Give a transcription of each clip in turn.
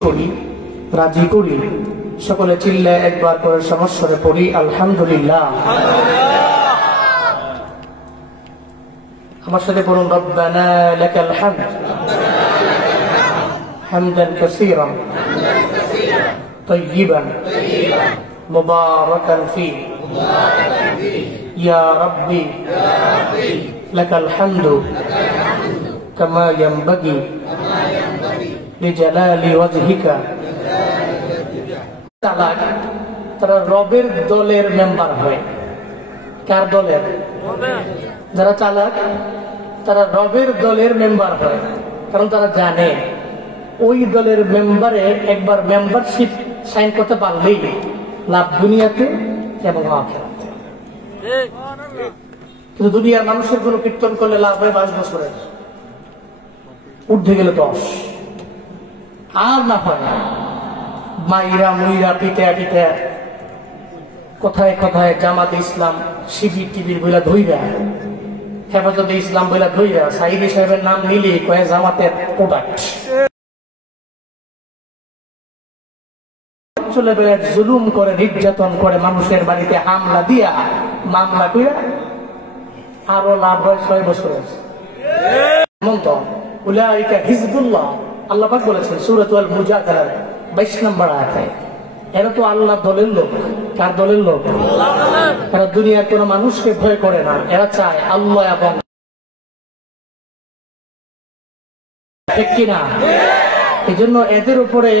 করি, রাজি করি। সকলে চিল্লে একবার করে সমস্বরে পড়ি আলহামদুলিল্লাহ। আমার সাথে বলুন রব্বানা লাকাল হামদ হামদান কাসীরান তাইয়িবান মুবারাকান ফি ইয়া রাব্বি লাকাল হামদু কামা ইয়ানবাগি লিজালালি ওয়াজহিকা। তারা রবের দলের মেম্বার হয়। কার দলের? যারা চালাক তারা রবের দলের মেম্বার হয়, কারণ তারা জানে ওই দলের মেম্বারে একবার মেম্বারশিপ সাইন করতে পারলেই লাভ দুনিয়াতে এবং আখিরাতে। কিন্তু দুনিয়ার মানুষের কোনো কীর্তন করলে লাভ হয় 5 বছরের, উঠে গেলে 10, আর না হয় মাইরা মুইরা পিটা পিটা কোথায় কোথায় জামাতে ইসলাম শিবির টিবির বইলা ধইরা, হেফাজতে ইসলাম বইলা ধইরা, সাইদি সাহেবের নাম নিলে কয়ে জামাতের প্রোডাক্ট। চলে বেড়ে জুলুম করে, নির্যাতন করে, মানুষের বাড়িতে হামলা দিয়া মামলা কইরা আরো লাভ হয় 6 বছরের। মন্ত উলাইকা হিজবুল্লাহ, আল্লাহ পাক বলেছেন সূরাতুল মুজাদালার 22 নম্বর আয়াতে। এরা তো আল্লাহ দলের লোক। কার দলের লোক? এরা দুনিয়ার কোন মানুষকে ভয় করে না, এরা চায় আল্লাহ এবং ঠিক কিনা। এই জন্য এদের উপরে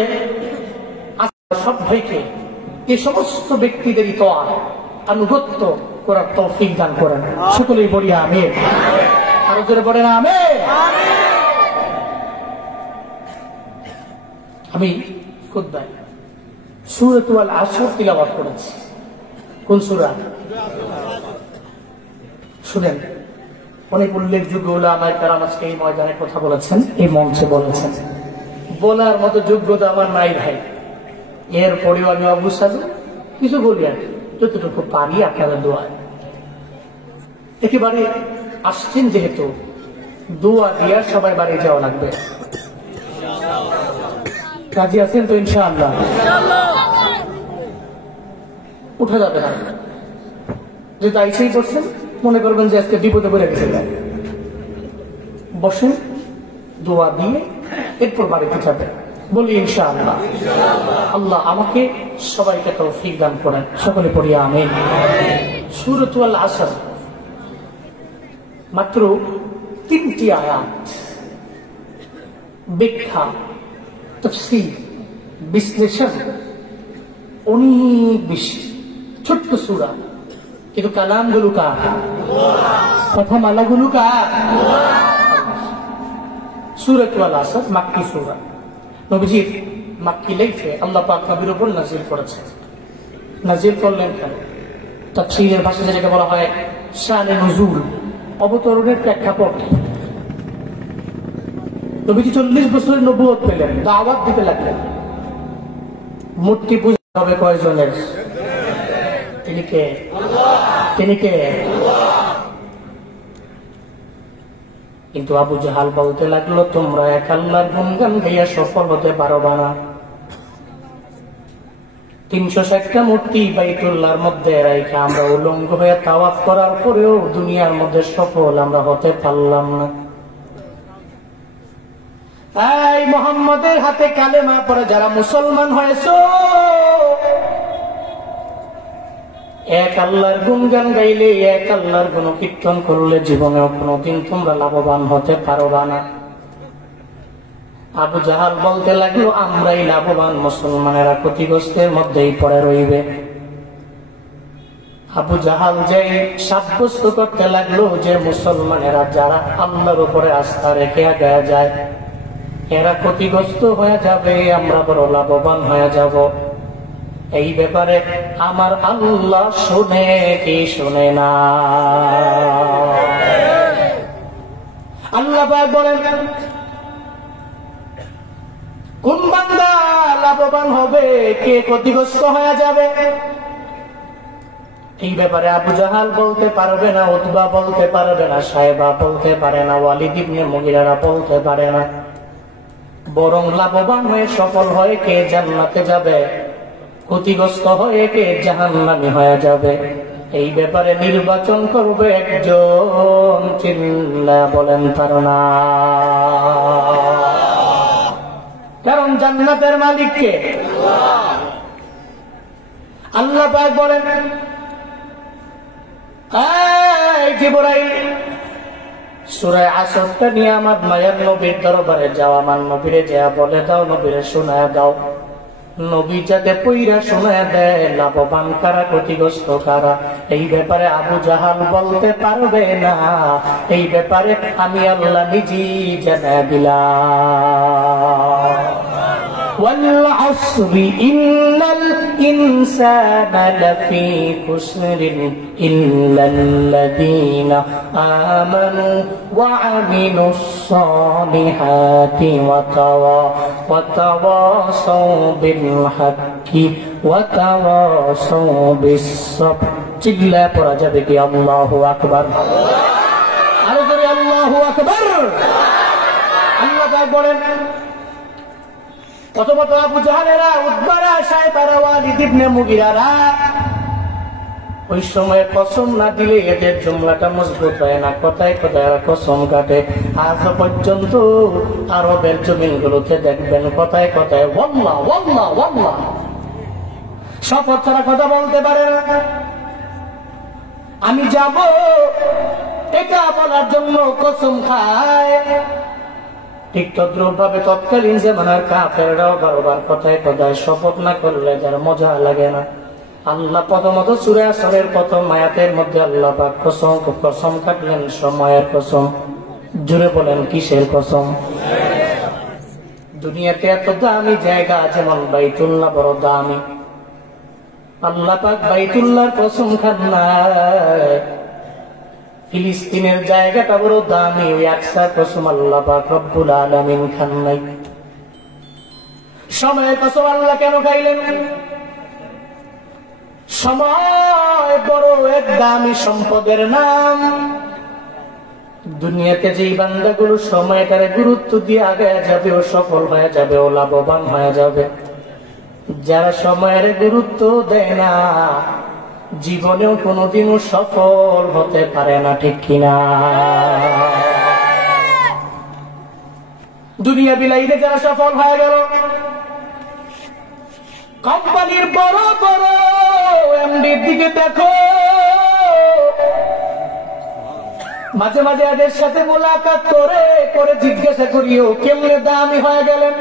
সব ভয়কে এই সমস্ত ব্যক্তিদেরই তোয়া আনুগত্য করার তৌফিক দান করেন। সকলেই বলি আমিন। আরো জোরে বলেন আমিন। আমি খুতবায় সূরাতুল আসর তিলাওয়াত করেছি। কোন সূরা? শুনেন, অনেক উল্লেখযোগ্য উলামায়ে কেরাম আজকে এই ময়দানে কথা বলেছেন, এই মঞ্চে বলেছেন। বলার মতো যোগ্যতা আমার নাই ভাই, এরপরেও আমি আবু সাদু কিছু বলি আর যতটুকু পারি আপনাদের দোয়ায়। একেবারে আসছেন যেহেতু দোয়া দিয়া সবাই বাড়ি যাওয়া লাগবে। কাজী আছেন তো ইনশাআল্লাহ? উঠে যাবে না, যদি আইসেই করছেন মনে করবেন যে আজকে বিপদে পড়ে গেছে। বসেন, দোয়া দিয়ে এরপর বাড়িতে যাবে। বলি ইনশাআল্লাহ। আল্লাহ আমাকে সবাইকে তৌফিক দান করেন। সকলে পড়ি আমিন। সূরাতুল আসর মাত্র 3টি আয়াত, ব্যাখ্যা, তাফসীর, বিশ্লেষণ অনেক বেশি। ছোট্ট সূরা, কিন্তু কালামগুলো কার? কথামালাগুলো কার? সূরাতুল আসর মাক্কি সূরা। নবীজির মাক্কি লাইফে আল্লাহ পাক নবীর উপর নাযিল করেছেন। নাযিল করলেন কেন? তাফসীরের ভাষায় যেটাকে বলা হয় শানে নুজুল, অবতরণের প্রেক্ষাপট। নবীজি 40 বছরের নবুয়ত পেলেন, দাওয়াত দিতে লাগলেন। মূর্তি পূজা হবে কয়জনের? তিনি কে? তিনি কে? কিন্তু আবু জাহাল বলতে লাগলো, তোমরা এক আল্লাহর গুণগান গাইয়া সফল হতে পারবা না। 360টা মূর্তি বাইতুল্লাহর মধ্যে রাইখা আমরা উলঙ্গ হয়ে তাওয়াফ করার পরেও দুনিয়ার মধ্যে সফল আমরা হতে পারলাম না। এই মুহাম্মদের হাতে কালেমা পড়ে যারা মুসলমান হয়েছে, এক আল্লাহর গুণগান গাইলে, এক আল্লাহর গুণকীর্তন করলে জীবনেও কোনোদিন তোমরা লাভবান হতে পারবা না। আবু জাহাল বলতে লাগলো, আমরাই লাভবান, মুসলমানেরা ক্ষতিগ্রস্তের মধ্যেই পড়ে রইবে। আবু জাহাল যে সাব্যস্ত করতে লাগলো যে মুসলমানেরা যারা আল্লাহর উপরে আস্থা রেখে আগায় যায় এরা ক্ষতিগ্রস্ত হয়ে যাবে, আমরা বড় লাভবান হয়ে যাব। এই ব্যাপারে আমার আল্লাহ শুনে কি শুনে না? আল্লাহ পাক বলেন, কোন বান্দা লাভবান হবে, কে ক্ষতিগ্রস্ত হয়ে যাবে। এই ব্যাপারে আবু জাহাল বলতে পারবে না, উতবা বলতে পারবে না, সাহেবা বলতে পারে না, ওয়ালিদ ইবনে মুগিরা বলতে পারে না। বরং লাভবান হয়ে সফল হয়ে কে জান্নাতে যাবে, ক্ষতিগ্রস্ত হয়ে কে জাহান্নামী হয়ে যাবে, এই ব্যাপারে নির্বাচন করবে একজন। চিল্লা বলেন তার নাম। কারণ জান্নাতের মালিক কে? আল্লাহ পাক বলেন, এই জিবরাইল সূরা আসরটা নিয়ে আমার মায়ের নবীর দরবারে যাও, আমার নবীরে যা বলে দাও, নবীরে শোনায় দাও। নবী যাতে পইরা শোনায় দেয় লাভবান কারা, ক্ষতিগ্রস্ত কারা, এই ব্যাপারে আবু জাহাল বলতে পারবে না। এই ব্যাপারে আমি আল্লাহ নিজেই জানায় দিলাম। والعصر إن الإنسان لفي خسر إلا الذين آمنوا وعملوا الصالحات وتواصوا بالحق وتواصوا بالصبر। চিল্লা পড়া যাবে কি আল্লাহু আকবার? আরো জোরে আল্লাহু আকবার। আল্লাহ তাআলা বলেন, প্রথমত আবু জাহেলেরা, উতবারা, শায়বারা, ওয়ালিদ ইবনে মুগিরারা ওই সময় কসম না দিলে এদের জুমলাটা মজবুত হয় না। কথায় কথায় কসম কাটে। আজ পর্যন্ত আরবের জমিনগুলোতে দেখবেন কথায় কথায় ওয়াল্লাহ ওয়াল্লাহ ওয়াল্লাহ, শপথ ছাড়া কথা বলতে পারে না। আমি যাব এটা বলার জন্য কসম খায়। ঠিক তদ্রুপ ভাবে তৎকালীন জামানার কাফেররাও বারবার কথায় কথায় শপথ না করলে যার মজা লাগে না। আল্লাহ প্রথমত সূরা আসরের প্রথম আয়াতের মধ্যে আল্লাহ পাক কসম কাটলেন, সময়ের কসম। জুড়ে বলেন কিসের কসম? দুনিয়াতে এত দামি জায়গা যেমন বাইতুল্লাহ বড় দামি, আল্লাহ পাক বাইতুল্লাহর কসম খান নাই। ফিলিস্তিনের জায়গাটা বড় দামি, ওই আকসার কসম আল্লাহ পাক রব্বুল আলামিন খান নাই। সময়ের কসম আল্লাহ কেন খাইলেন? সময় বড় এক দামি সম্পদের নাম। দুনিয়াতে যেই বান্দাগুলো সময়টারে গুরুত্ব দিয়ে আগে যাবে ও সফল হয়ে যাবে, ও লাভবান হয়ে যাবে। যারা সময়ের গুরুত্ব দেয় না জীবনেও কোনোদিনও সফল হতে পারে না, ঠিক কিনা? দুনিয়া বিলাইতে যারা সফল হয়ে গেল, কোম্পানির বড় বড় এমডির দিকে দেখো, মাঝে মাঝে এদের সাথে মোলাকাত করে করে জিজ্ঞাসা করিও কেমনে দামি হয়ে গেলেন।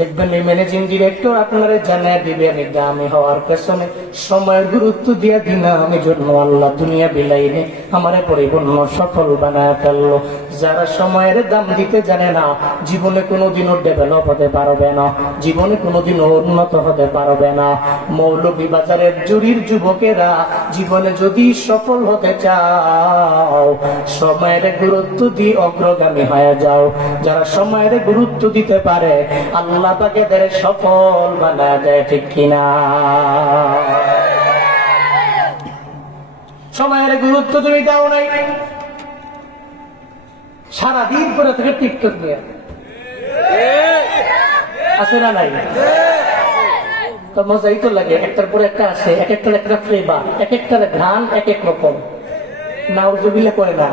দেখবেন এই ম্যানেজিং ডিরেক্টর আপনারা জানায় দিবে আমি দামি হওয়ার পেছনে সময়ের গুরুত্ব দিয়ে দিনা আমি জন্য আল্লাহ দুনিয়া বিলাইনে আমারে পরিপূর্ণ সফল বানায় ফেললো। যারা সময়ের দাম দিতে জানে না জীবনে কোনোদিনও ডেভেলপ হতে পারবে না, জীবনে কোনোদিনও উন্নত হতে পারবে না। মৌলভীবাজারের জুরির যুবকেরা জীবনে যদি সফল হতে চাও সময়ের গুরুত্ব দিয়ে অগ্রগামী হয়ে যাও। যারা সময়ের গুরুত্ব দিতে পারে আল্লাহ পাকে তাদের সফল বানায় দেয়, ঠিক কিনা? সময়ের গুরুত্ব তুমি দাও নাই, সারাদিন করে থেকে টিকটক নিয়ে আছে না নাই? তো মজাই তো লাগে, একটার পরে একটা আসে, এক একটার একটা ফ্লেভার, এক একটার ঘ্রাণ এক এক রকম। নাউজুবিল্লাহ করে না।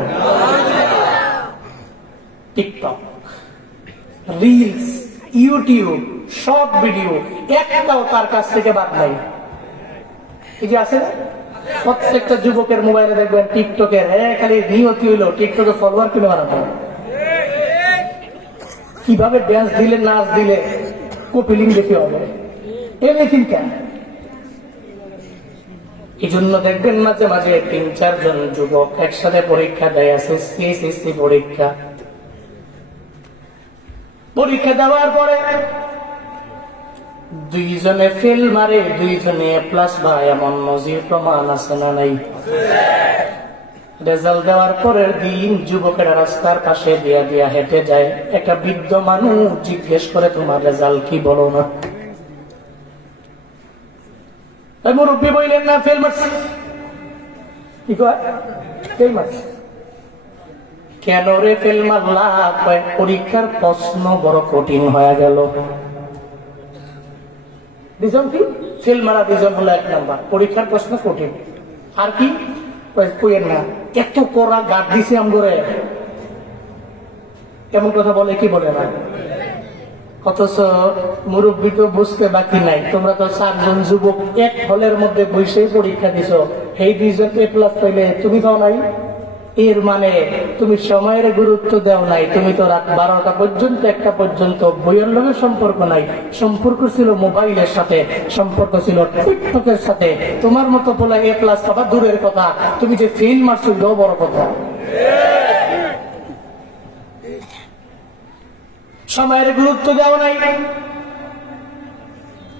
TikTok, reels, YouTube, short video একটাও তার কাছ থেকে বাদ নাই। এই যে আছে না, প্রত্যেকটা যুবকের মোবাইলে দেখবেন টিকটকের খালি নিয়তি হইল টিকটকে ফলোয়ার কিনে বানানো, কিভাবে ড্যান্স দিলে নাচ দিলে কপিলিং দেখতে হবে এমনি চিন্তা। এই জন্য দেখবেন মাঝে মাঝে ৩-৪ জন যুবক একসাথে পরীক্ষা দেয়, এসএসসি পরীক্ষা। পরীক্ষা দেওয়ার পরে দুইজনে ফেল মারে, দুইজনে প্লাস বা এমন নজির প্রমাণ আছে না নাই? রেজাল্ট দেওয়ার পরের দিন যুবকেরা রাস্তার পাশে দিয়া দিয়া হেঁটে যায়। একটা বৃদ্ধ মানুষ জিজ্ঞেস করে তোমার রেজাল্ট কি বলো না? মুরব্বী বললেন না ফেল মারছে। কি কয়? ফেল মারছে। কেন রে ফেল মারলা? পরীক্ষার প্রশ্ন বড় কঠিন হয়ে গেল। রিজন কি? ফেল মারা রিজন হলো 1 নাম্বার, পরীক্ষার প্রশ্ন কঠিন। আর কি কইেন না, এত কড়া গাদ দিছে আমগরে, এমন কথা বলে কি বলে না? অথচ মুরব্বী তো বুঝতে বাকি নাই। তোমরা তো 4 জন যুবক এক হলের মধ্যে বসে পরীক্ষা দিছ, এই 2 জন A+ পাইলে, তুমি পাও নাই। এর মানে তুমি সময়ের গুরুত্ব দেও নাই। তুমি তো রাত 12টা পর্যন্ত 1টা পর্যন্ত বইয়ের লগে সম্পর্ক নাই, সম্পর্ক ছিল মোবাইলের সাথে, সম্পর্ক ছিল টিকটকের সাথে। তোমার মতো বলে A+ পাবা দূরের কথা, তুমি যে ফেল মারছো এটাও বড় কথা। সময়ের গুরুত্ব দেও নাই,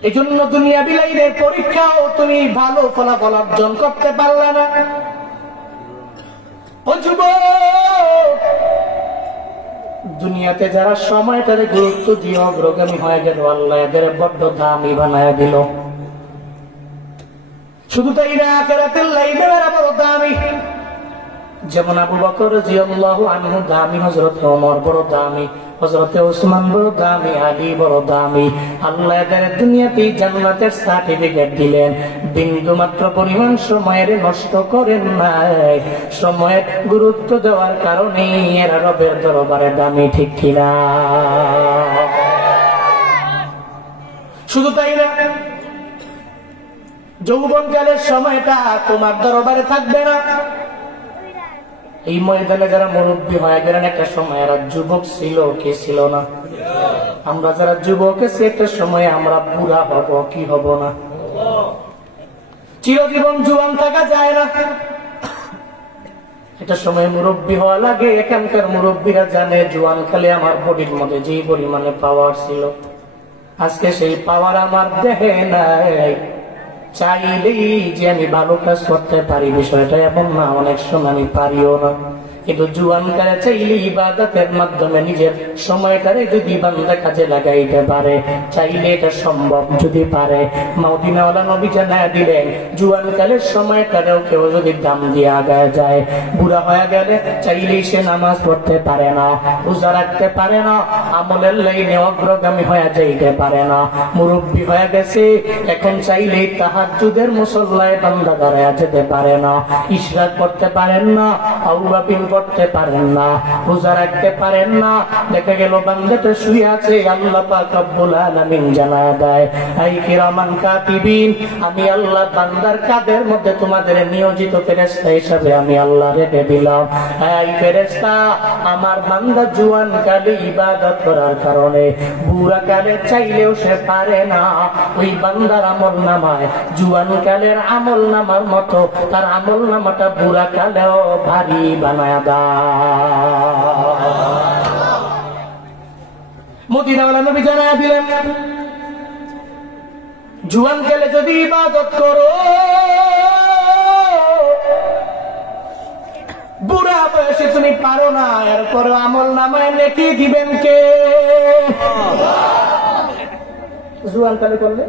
এই জন্য দুনিয়া বিলাইদের পরীক্ষাও তুমি ভালো ফলাফল অর্জন করতে পারলা না। ও যুবক, দুনিয়াতে যারা সময়টারে গুরুত্ব দিয়ে অগ্রগামী হয়ে গেল, আল্লাহ এদের বড্ড দামি বানায় দিল। শুধু তাই না, আখিরাতের লাইনে এরা বড় দামি। যেমন আবু বকর রাদিয়াল্লাহু আনহু দামি, হযরত ওমর বড় দামি, হযরত ওসমান বড় দামি, আলী বড় দামি। আল্লাহ এদের দুনিয়াতে জান্নাতের সার্টিফিকেট দিলেন, বিন্দু মাত্র পরিমাণ সময়ের নষ্ট করেন নাই। সময়ের গুরুত্ব দেওয়ার কারণে এরা রবের দরবারে দামি, ঠিক কিনা? শুধু তাই না, যৌবনকালের সময়টা তোমার দরবারে থাকবে না। এই ময়দানে যারা মুরব্বী হয়ে গেলেন, একটা সময় এরা যুবক ছিল, কে ছিল না? আমরা যারা যুবক আছি, একটা সময় আমরা বুড়া হব, কি হব না? চিরজীবন জুয়ান থাকা যায় না, একটা সময় মুরব্বী হওয়া লাগে। এখানকার মুরব্বীরা জানে জুয়ান কালে আমার বডির মধ্যে যে পরিমাণে পাওয়ার ছিল, আজকে সেই পাওয়ার আমার দেহে নাই। চাইলেই যে আমি ভালো কাজ করতে পারি বিষয়টা এমন না, অনেক সময় আমি পারিও না। কিন্তু জুয়ান কালে চাইলে ইবাদতের মাধ্যমে নিজের সময়টারে যদি বান্দা কাজে লাগাইতে পারে, চাইলে এটা সম্ভব। যদি পারে, মদিনাওয়ালা নবী জানায়া দিলেন, জুয়ান কালের সময়টারেও কেউ যদি দাম দিয়ে আগায় যায়, বুড়া হয়ে গেলে চাইলেই সে নামাজ পড়তে পারে না, রোজা রাখতে পারে না, আমলের লাইনে অগ্রগামী হয়ে যাইতে পারে না। মুরব্বী হয়ে গেছে, এখন চাইলেই তাহাজ্জুদের মুসল্লায় বান্দা দাঁড়ায় যেতে পারে না, ইশরাক করতে পারেন না, আওয়াবিন করতে পারেন না, রোজা রাখতে পারেন না। দেখা গেল বান্দাটা শুয়ে আছে, আল্লাহ পাক রব্বুল আলামিন জানায়া দেয়, আই কিরামান কাতিবিন, আমি আল্লাহ বান্দার কাদের মধ্যে তোমাদের নিয়োজিত ফেরেশতা হিসাবে আমি আল্লাহ রেখে দিলাম। এই ফেরেশতা আমার বান্দা জুয়ান কালে ইবাদত করার কারণে বুড়া কালে চাইলেও সে পারে না, ওই বান্দার আমল নামায় জুয়ান কালের আমল নামার মতো তার আমল নামাটা বুড়া কালেও ভারী বানায়। মদিনাওয়ালা নবী জানায়া দিলেন, জুয়ান কালে যদি ইবাদত করো, বুড়া বয়সে তুমি পারো না, এরপর আমল নামায় নেকি দিবেন কে? জুয়ান কালে করলে,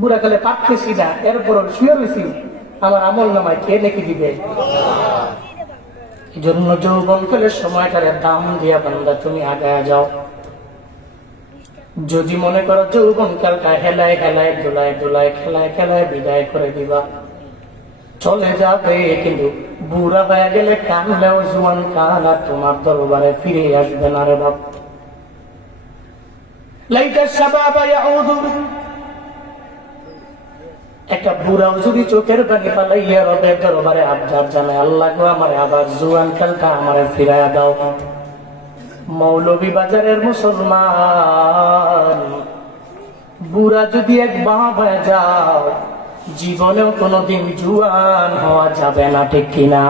বুড়া কালে পারতেছি না, এরপর শুয়ে রয়েছি, আমার আমল নামায় কে নেকি দিবে? এই জন্য যৌবন কালের সময়টারে দাম দিয়া বান্দা তুমি আগায় যাও। যদি মনে করো যৌবন কালটা হেলায় হেলায় দোলায় দোলায় খেলায় খেলায় বিদায় করে দিবা, চলে যাবে, কিন্তু বুড়া হয়ে গেলে কানলেও জুয়ান কাল আর তোমার দরবারে ফিরে আসবে না রে বাপ। লাইতা শাবাবা ইয়াউদু, একটা বুড়াও যদি চোখের পানি ফালাইয়া রবের দরবারে আবদার জানায়, আল্লাহ গো আমার আবার জুয়ান কালটা আমারে ফিরাইয়া দাও। মৌলভী বাজারের মুসলমান, বুড়া যদি এক বাপ হয়ে যাও, জীবনেও কোনোদিন জুয়ান হওয়া যাবে না, ঠিক কিনা?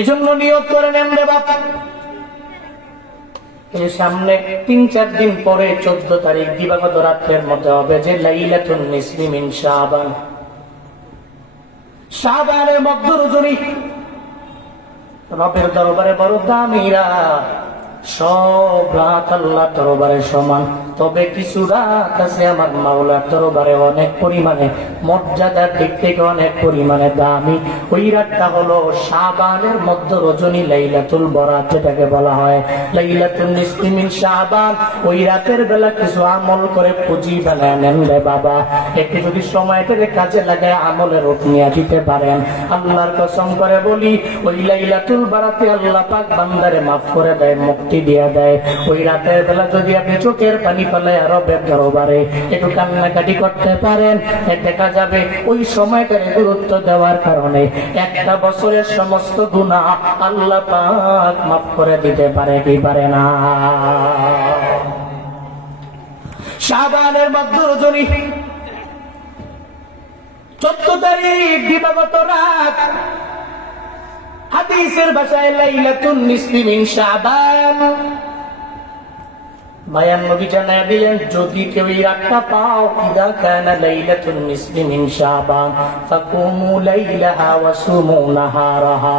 এজন্য নিয়ত করে নেন রে বাবা, এই সামনে 3-4 দিন পরে 14 তারিখ দিবাগত রাত্রের মধ্যে হবে যে লাইলাতুন নিসফি মিন শাবান, শাবানের মধ্য রজনী। রবের দরবারে বড় দামিরা সব রাত আল্লাহ দরবারে সমান, তবে কিছু রাত আছে আমার মাওলার দরবারে অনেক পরিমাণে মর্যাদার দিক থেকে অনেক পরিমাণে দামি। ওই রাতটা হলো শাবানের মধ্য রজনী, লাইলাতুল বরাত যেটাকে বলা হয়, লাইলাতুন নিসফি মিন শাবান। ওই রাতের বেলা কিছু আমল করে পুঁজি বানায় নেন রে বাবা, একটু যদি সময়টাকে কাজে লাগায় আমলের রূপ নিয়ে দিতে পারেন, আল্লাহর কসম করে বলি ওই লাইলাতুল বরাতে আল্লাহ পাক বান্দারে মাফ করে দেয়, মুক্তি দিয়ে দেয়। ওই রাতের বেলা যদি আপনি চোখের পানি ফেলে আরো দরবারে একটু কান্নাকাটি করতে পারেন, দেখা যাবে ওই সময়টাকে গুরুত্ব দেওয়ার কারণে একটা বছরের সমস্ত গুনাহ আল্লাহ পাক মাফ করে দিতে পারে কি পারে না? শাবানের মধ্য রজনী 14 তারিখ দিবাগত রাত, হাদিসের ভাষায় লাইলাতুন নিসফি মিন শাবান। মায়ান নবী জানায় দিলেন, যদি কেউ এই রাতটা পাও, ইদা কানা লাইলাতুন নিসফি মিন শাবান ফাকুমু লাইলাহা ওয়া সুমু নাহারাহা।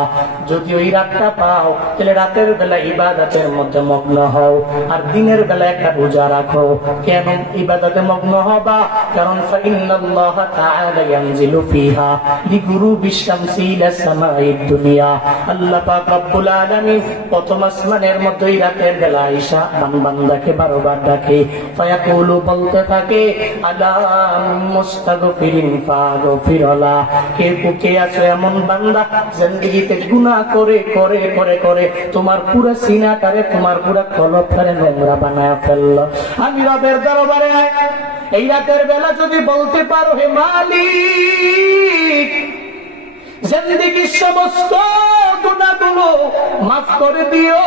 যদি ওই রাতটা পাও তাহলে রাতের বেলা ইবাদতের মধ্যে মগ্ন হও আর দিনের বেলা একটা রোজা রাখো। কেন ইবাদতে মগ্ন হবা? কারণ ফাইন্নাল্লাহা তাআলা ইয়ানজিলু ফিহা লিগুরুবিশ শামসি ইলা সামাঈদ দুনিয়া। আল্লাহ পাক রব্বুল আলামিন প্রথম আসমানের মধ্যে এই রাতের বেলা আয়েশা বান্দাকে বারবার ডাকে, ফায়াকুলু বলতে থাকে, আলা মুস্তাগফিরিন ফাগফিরলা। কে আছে এমন বান্দা জিন্দেগিতে গুনাহ করে করে করে করে তোমার পুরো সিনাটারে, তোমার পুরো কলবটারে নোংরা বানায় ফেললো, আমি রবের দরবারে এই রাতের বেলা যদি বলতে পারো, হে মালিক জিন্দেগির সমস্ত গুনাহগুলো মাফ করে দিও।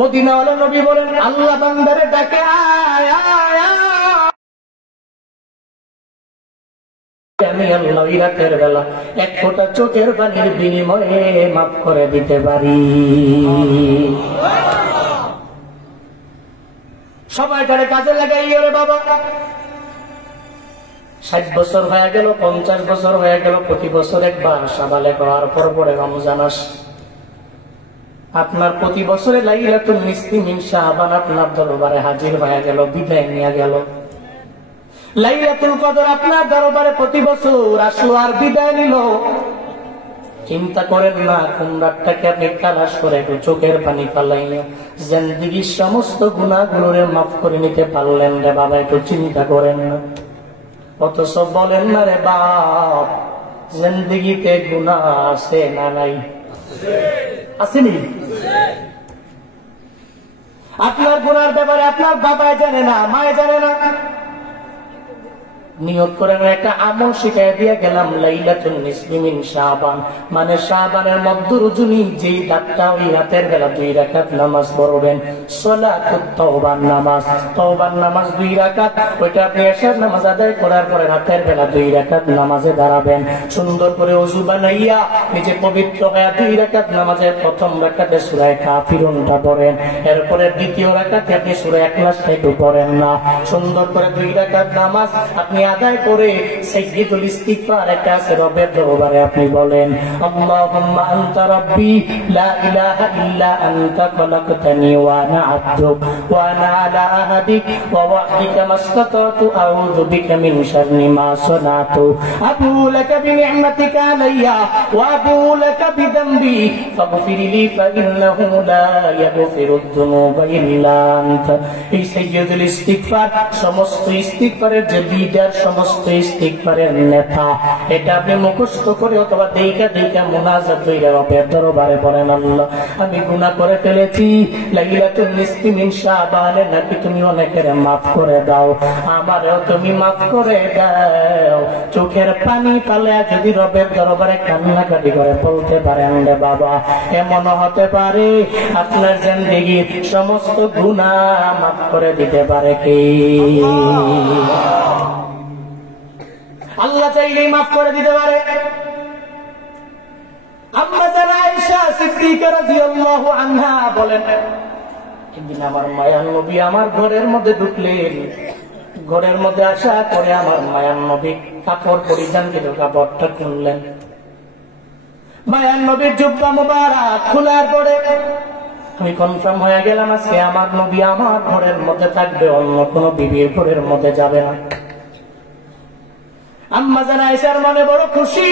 মদিনাওয়ালা নবী বলেন, আল্লাহ বান্দারে ডাকে, আয় আয় আয়, আমি আল্লাহ ওই রাতের বেলা এক ফোঁটা চোখের পানির বিনিময়ে মাফ করে দিতে পারি। সবাইটারে কাজে লাগাই রে বাবা। 60 বছর হয়ে গেল, 50 বছর হয়ে গেল, প্রতি বছর একবার সাবালে করার পর পরে রমজান আসে। আপনার প্রতি বছরে লাইলাতুন নিসফি মিন শাবান আপনার দরবারে হাজির হয়ে গেল, বিদায় নিয়ে গেল। লাইলাতুল কদর আপনার দরবারে প্রতি বছর আসলো আর বিদায় নিল। চিন্তা করেন না কোন রাতটাকে আপনি তালাশ করে একটু চোখের পানি ফালাইয়া জিন্দেগির সমস্ত গুনাহগুলোরে মাফ করে নিতে পারলেন রে বাবা, একটু চিন্তা করেন না। অথচ বলেন না রে বাপ, জিন্দেগিতে গুনাহ আছে না নাই? আসেনি? আপনার গুনার ব্যাপারে আপনার বাবা জানে না, মায়ে জানে না। নিয়ত করে একটা আমল শিখাই দিয়ে গেলাম, লাইলাতুন নিসফি মিন শাবান, মানে শাবানের মধ্য রজনী যেই রাতটা, ওই রাতের বেলা 2 রাকাত নামাজ পড়বেন, সালাতুত তাওবার নামাজ, তাওবার নামাজ 2 রাকাত। ওইটা আপনি এশার নামাজ আদায় করার পরে রাতের বেলা 2 রাকাত নামাজে দাঁড়াবেন, সুন্দর করে ওযু বানাইয়া নিজে পবিত্র হয়ে 2 রাকাত নামাজের প্রথম রাকাতে সূরা কাফিরুনটা পড়েন, এরপরে দ্বিতীয় রাকাতে আপনি সূরা ইখলাসটা একটু পড়েন না, সুন্দর করে 2 রাকাত নামাজ আপনি আদায় করে সাইয়্যিদুল ইস্তিগফার একটা আছে রবের দরবারে আপনি বলেন, আল্লাহুম্মা আনতা রাব্বি লা ইলাহা ইল্লা আনতা খলাকতানি ওয়া আনা আবদুক ওয়া আনা আলা আহাদিক ওয়া ওয়া'দিকা মাসতাতু আউযু বিকা মিন শাররি মা সানাতু আবু লাকা বিনি'মাতিকা আলাইয়া ওয়া আবু লাকা বিযামবি ফাগফির লি ফা ইন্নাহু লা ইয়াগফিরুদ যুনুবা ইল্লা আনতা। এই সাইয়্যিদুল ইস্তিগফার সমস্ত ইস্তিগফারের যে লিডার, সমস্ত ইস্তিগফারের নেতা, এটা আপনি মুখস্থ করে অথবা দেখা দেখা মুনাজাত কইরা রবের দরবারে বলেন, আল্লাহ আমি গুনাহ করে ফেলেছি, লাইলাতুন নিসফি মিন শাবানে নাকি তুমি অনেকের মাফ করে দাও, আমারও তুমি মাফ করে দাও। চোখের পানি পালে যদি রবের দরবারে কান্নাকাটি করে বলতে পারেন রে বাবা, এমন হতে পারে আপনার জিন্দেগির সমস্ত গুনাহ মাফ করে দিতে পারে কে? আল্লাহ চাইলেই মাফ করে দিতে পারে। আম্মা জান আয়েশা সিদ্দিকা রাদিয়াল্লাহু আনহা বলেন, একদিন আমার মায়ার নবী আমার ঘরের মধ্যে ঢুকলেন, ঘরের মধ্যে আসা করে আমার মায়ার নবী কাপড় পরিধান করে কাপড়টা খুললেন, মায়ার নবীর জুব্বা মুবারক খোলার পরে আমি কনফার্ম হয়ে গেলাম আজকে আমার নবী আমার ঘরের মধ্যে থাকবে, অন্য কোন বিবির ঘরের মধ্যে যাবে না। আম্মা জান আয়েশার মনে বড় খুশি,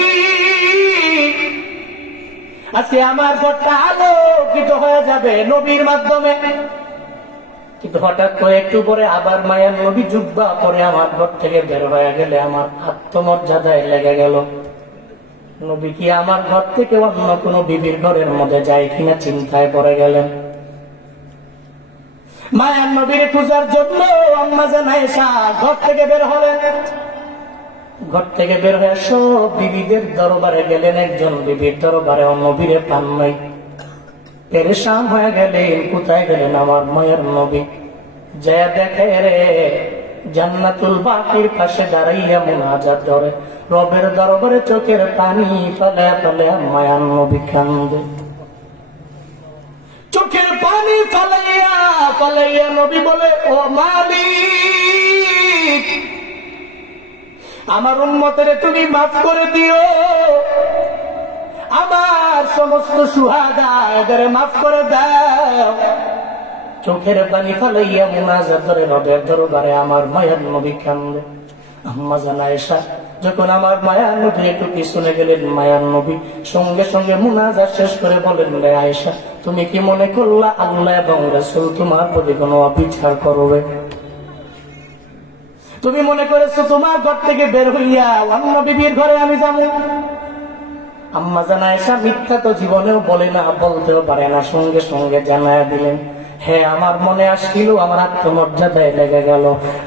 আজকে আমার ঘরটা আলোকিত হয়ে যাবে নবীর মাধ্যমে। কিন্তু হঠাৎ করে একটু পরে আবার মায়ার নবী জুব্বা পরে আমার ঘর থেকে বের হয়ে গেলে আমার আত্মমর্যাদায় লেগে গেল। নবী কি আমার ঘর থেকে অন্য কোন বিবির ঘরের মধ্যে যায় কিনা চিন্তায় পড়ে গেলেন। মায়ার নবীর পূজার জন্য আম্মা জান আয়েশা ঘর থেকে বের হলেন। ঘর থেকে বের হয়ে সব বিবিদের দরবারে গেলেন, একজন বিবির দরবারে নবীরে পান নাই। পেরেশান হয়ে গেলেন, কোথায় গেলেন আমার মায়ের নবী? যা দেখে রে জান্নাতুল বাকির পাশে দাঁড়াইয়া মুনাজাত করে রবের দরবারে চোখের পানি ফেলে ফেলে মায়ার নবী কান্দে। চোখের পানি ফেলাইয়া ফেলাইয়া নবী বলে, ও মালিক, আমার উম্মতের তুমি মাফ করে দিও, আমার সমস্ত সুহাদা এদের মাফ করে দাও। চোখের পানি ফেলাইয়া মুনাজাত করে রবের দরবারে আমার মায়ার নবী কান্দে। আম্মা জান আয়েশা যখন আমার মায়ার নবী একটু পিছনে গেলেন, মায়ার নবী সঙ্গে সঙ্গে মুনাজাত শেষ করে বলেন, রে আয়েশা, তুমি কি মনে করলা আল্লাহ এবং রাসূল তোমার প্রতি কোনো অবিচার করবে? তুমি মনে করেছো তোমার ঘর থেকে বের হইয়া অন্য বিবির ঘরে আমি যাবো? আম্মা জান আয়েশা মিথ্যা তো জীবনেও বলে না, বলতেও পারে না, সঙ্গে সঙ্গে জানায়া দিলেন, হ্যাঁ আমার মনে আসছিল, আমার আত্মমর্যাদায় লেগে গেল,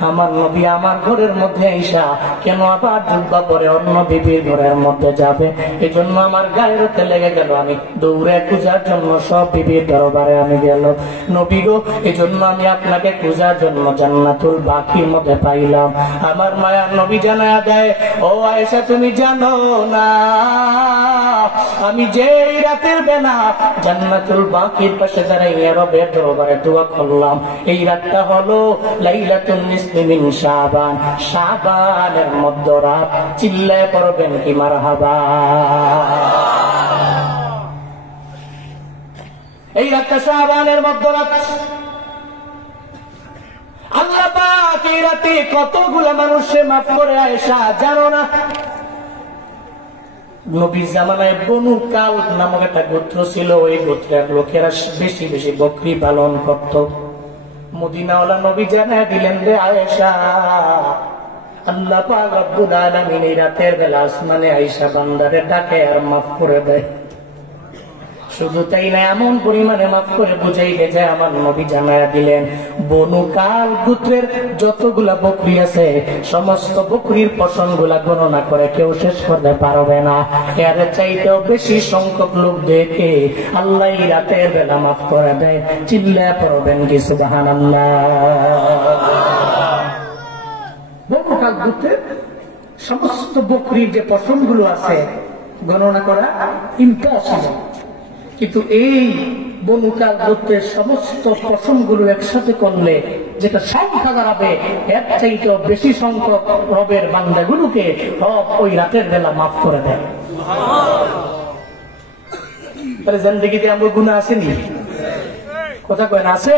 আমার নবী আমার ঘরের মধ্যে আইসা কেন আবার জুব্বা পরে অন্য বিবির ঘরের মধ্যে যাবে, এজন্য আমার গায়ের হাতে লেগে গেল। আমি দৌড়ে খোঁজার জন্য সব বিবির দরবারে আমি গেল, নবী গো, এজন্য আমি আপনাকে খোঁজার জন্য জান্নাতুল বাকির মধ্যে পাইলাম। আমার মায়ার নবী জানায়া দেয়, ও আয়েশা তুমি জানো না আমি যেই রাতের বেলা জান্নাতুল বাকির পাশে দাঁড়াইয়া রবের দরবারে দোয়া করলাম, এই রাতটা হলো লাইলাতুন নিসফি মিন শাবান, শাবানের মধ্যরাত। চিল্লায় পড়বেন কি মারহাবা। এই রাতটা শাবানের মধ্যরাত। আল্লাহ পাক এই রাতে কতগুলা মানুষে মাফ করে আয়েশা জানো না? নবীর জামানায় বনু কাল নামক একটা গোত্র ছিল, ওই গোত্রের লোকেরা বেশি বেশি বকরি পালন করত। মদিনাওয়ালা নবী জানায় দিলেন, রে আয়েশা, আল্লাহ পাক রব্বুল আলামিন এই রাতের বেলা আসমানে আয়েশা বান্দারে ডাকে আর মাফ করে দেয়। শুধু তাই না, এমন পরিমাণে মাফ করে বুঝাইলে যায় আমার নবী জানায়া দিলেন, বনু কাল গোত্রের যতগুলা বকরি আছে সমস্ত বকরির পশম গুলা গণনা করে কেউ শেষ করতে পারবে না। এর চাইতেও বেশি সংখ্যক লোক দেখে আল্লাহ রাতের বেলা মাফ করে দেয়। চিল্লায় পড়বেন কি সুবহানাল্লাহ। বনু কাল গোত্রের সমস্ত বকরির যে পশম গুলো আছে গণনা করা ইম্পসিবল, কিন্তু এই বনু কাল গোত্রের সমস্ত পশমগুলো একসাথে করলে যেটা সংখ্যা দাঁড়াবে, এর চাইতেও বেশি সংখ্যক রবের বান্দাগুলোকে রব ওই রাতের বেলা মাফ করে দেয়। তাহলে জিন্দেগিতে আমার গুনাহ আসেনি? কথা কয় না আছে?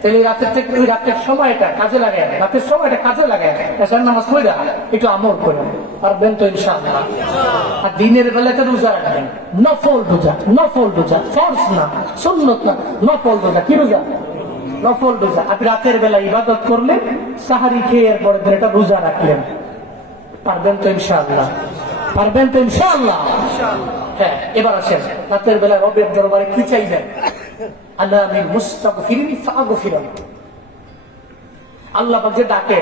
তাহলে রাতের থেকে ওই রাতের সময়টা কাজে লাগে, রাতের সময়টা কাজে লাগে, এসার নামাজ পড়া একটু আমল করেন, পারবেন তো ইনশাআল্লাহ। আর দিনের বেলাতে রোজা রাখবেন, নফল রোজা, নফল রোজা, ফরজ না, সুন্নত না, নফল রোজা। কি রোজা? নফল রোজা। আপনি রাতের বেলা ইবাদত করলেন, সাহারি খেয়ে এরপরে এটা রোজা রাখলেন, পারবেন তো ইনশাআল্লাহ? পারবেন তো ইনশাআল্লাহ? হ্যাঁ, এবার আসেন রাতের বেলা রবের দরবারে কি চাইবেন? আল্লাহ আমি মুস্তাগফিরিন ফাগফিরান। আল্লাহ পাক যে ডাকে,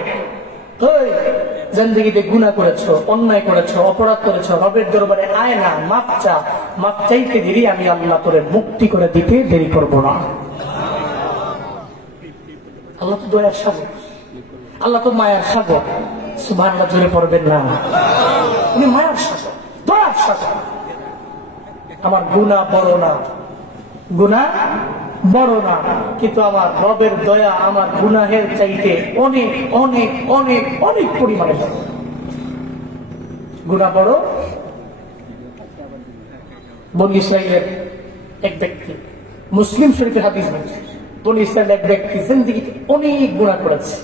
জিন্দেগিতে গুনাহ করেছো, অন্যায় করেছো, অপরাধ করেছো, রবের দরবারে আয় না, মাফ চা। মাফ চাইতে দেরি আমি আল্লাহ তোরে মুক্তি করে দিতে দেরি করব না। আল্লাহ তো দয়ার সাগর, আল্লাহ তো মায়ার সাগর। সুবহানাল্লাহ জোরে পড়বেন না? উনি মায়ার সাগর, দয়ার সাগর। আমার গুনাহ বড় না, গুনাহ বড় না, কিন্তু আমার রবের দয়া আমার গুনাহের চাইতে অনেক অনেক অনেক অনেক পরিমাণে। গুনাহ বড়, বনী ইসরাইলের এক ব্যক্তি, মুসলিম শরীফের হাদিস বলছে, বনী ইসরাইলের এক ব্যক্তি জিন্দেগিতে অনেক গুনাহ করেছে।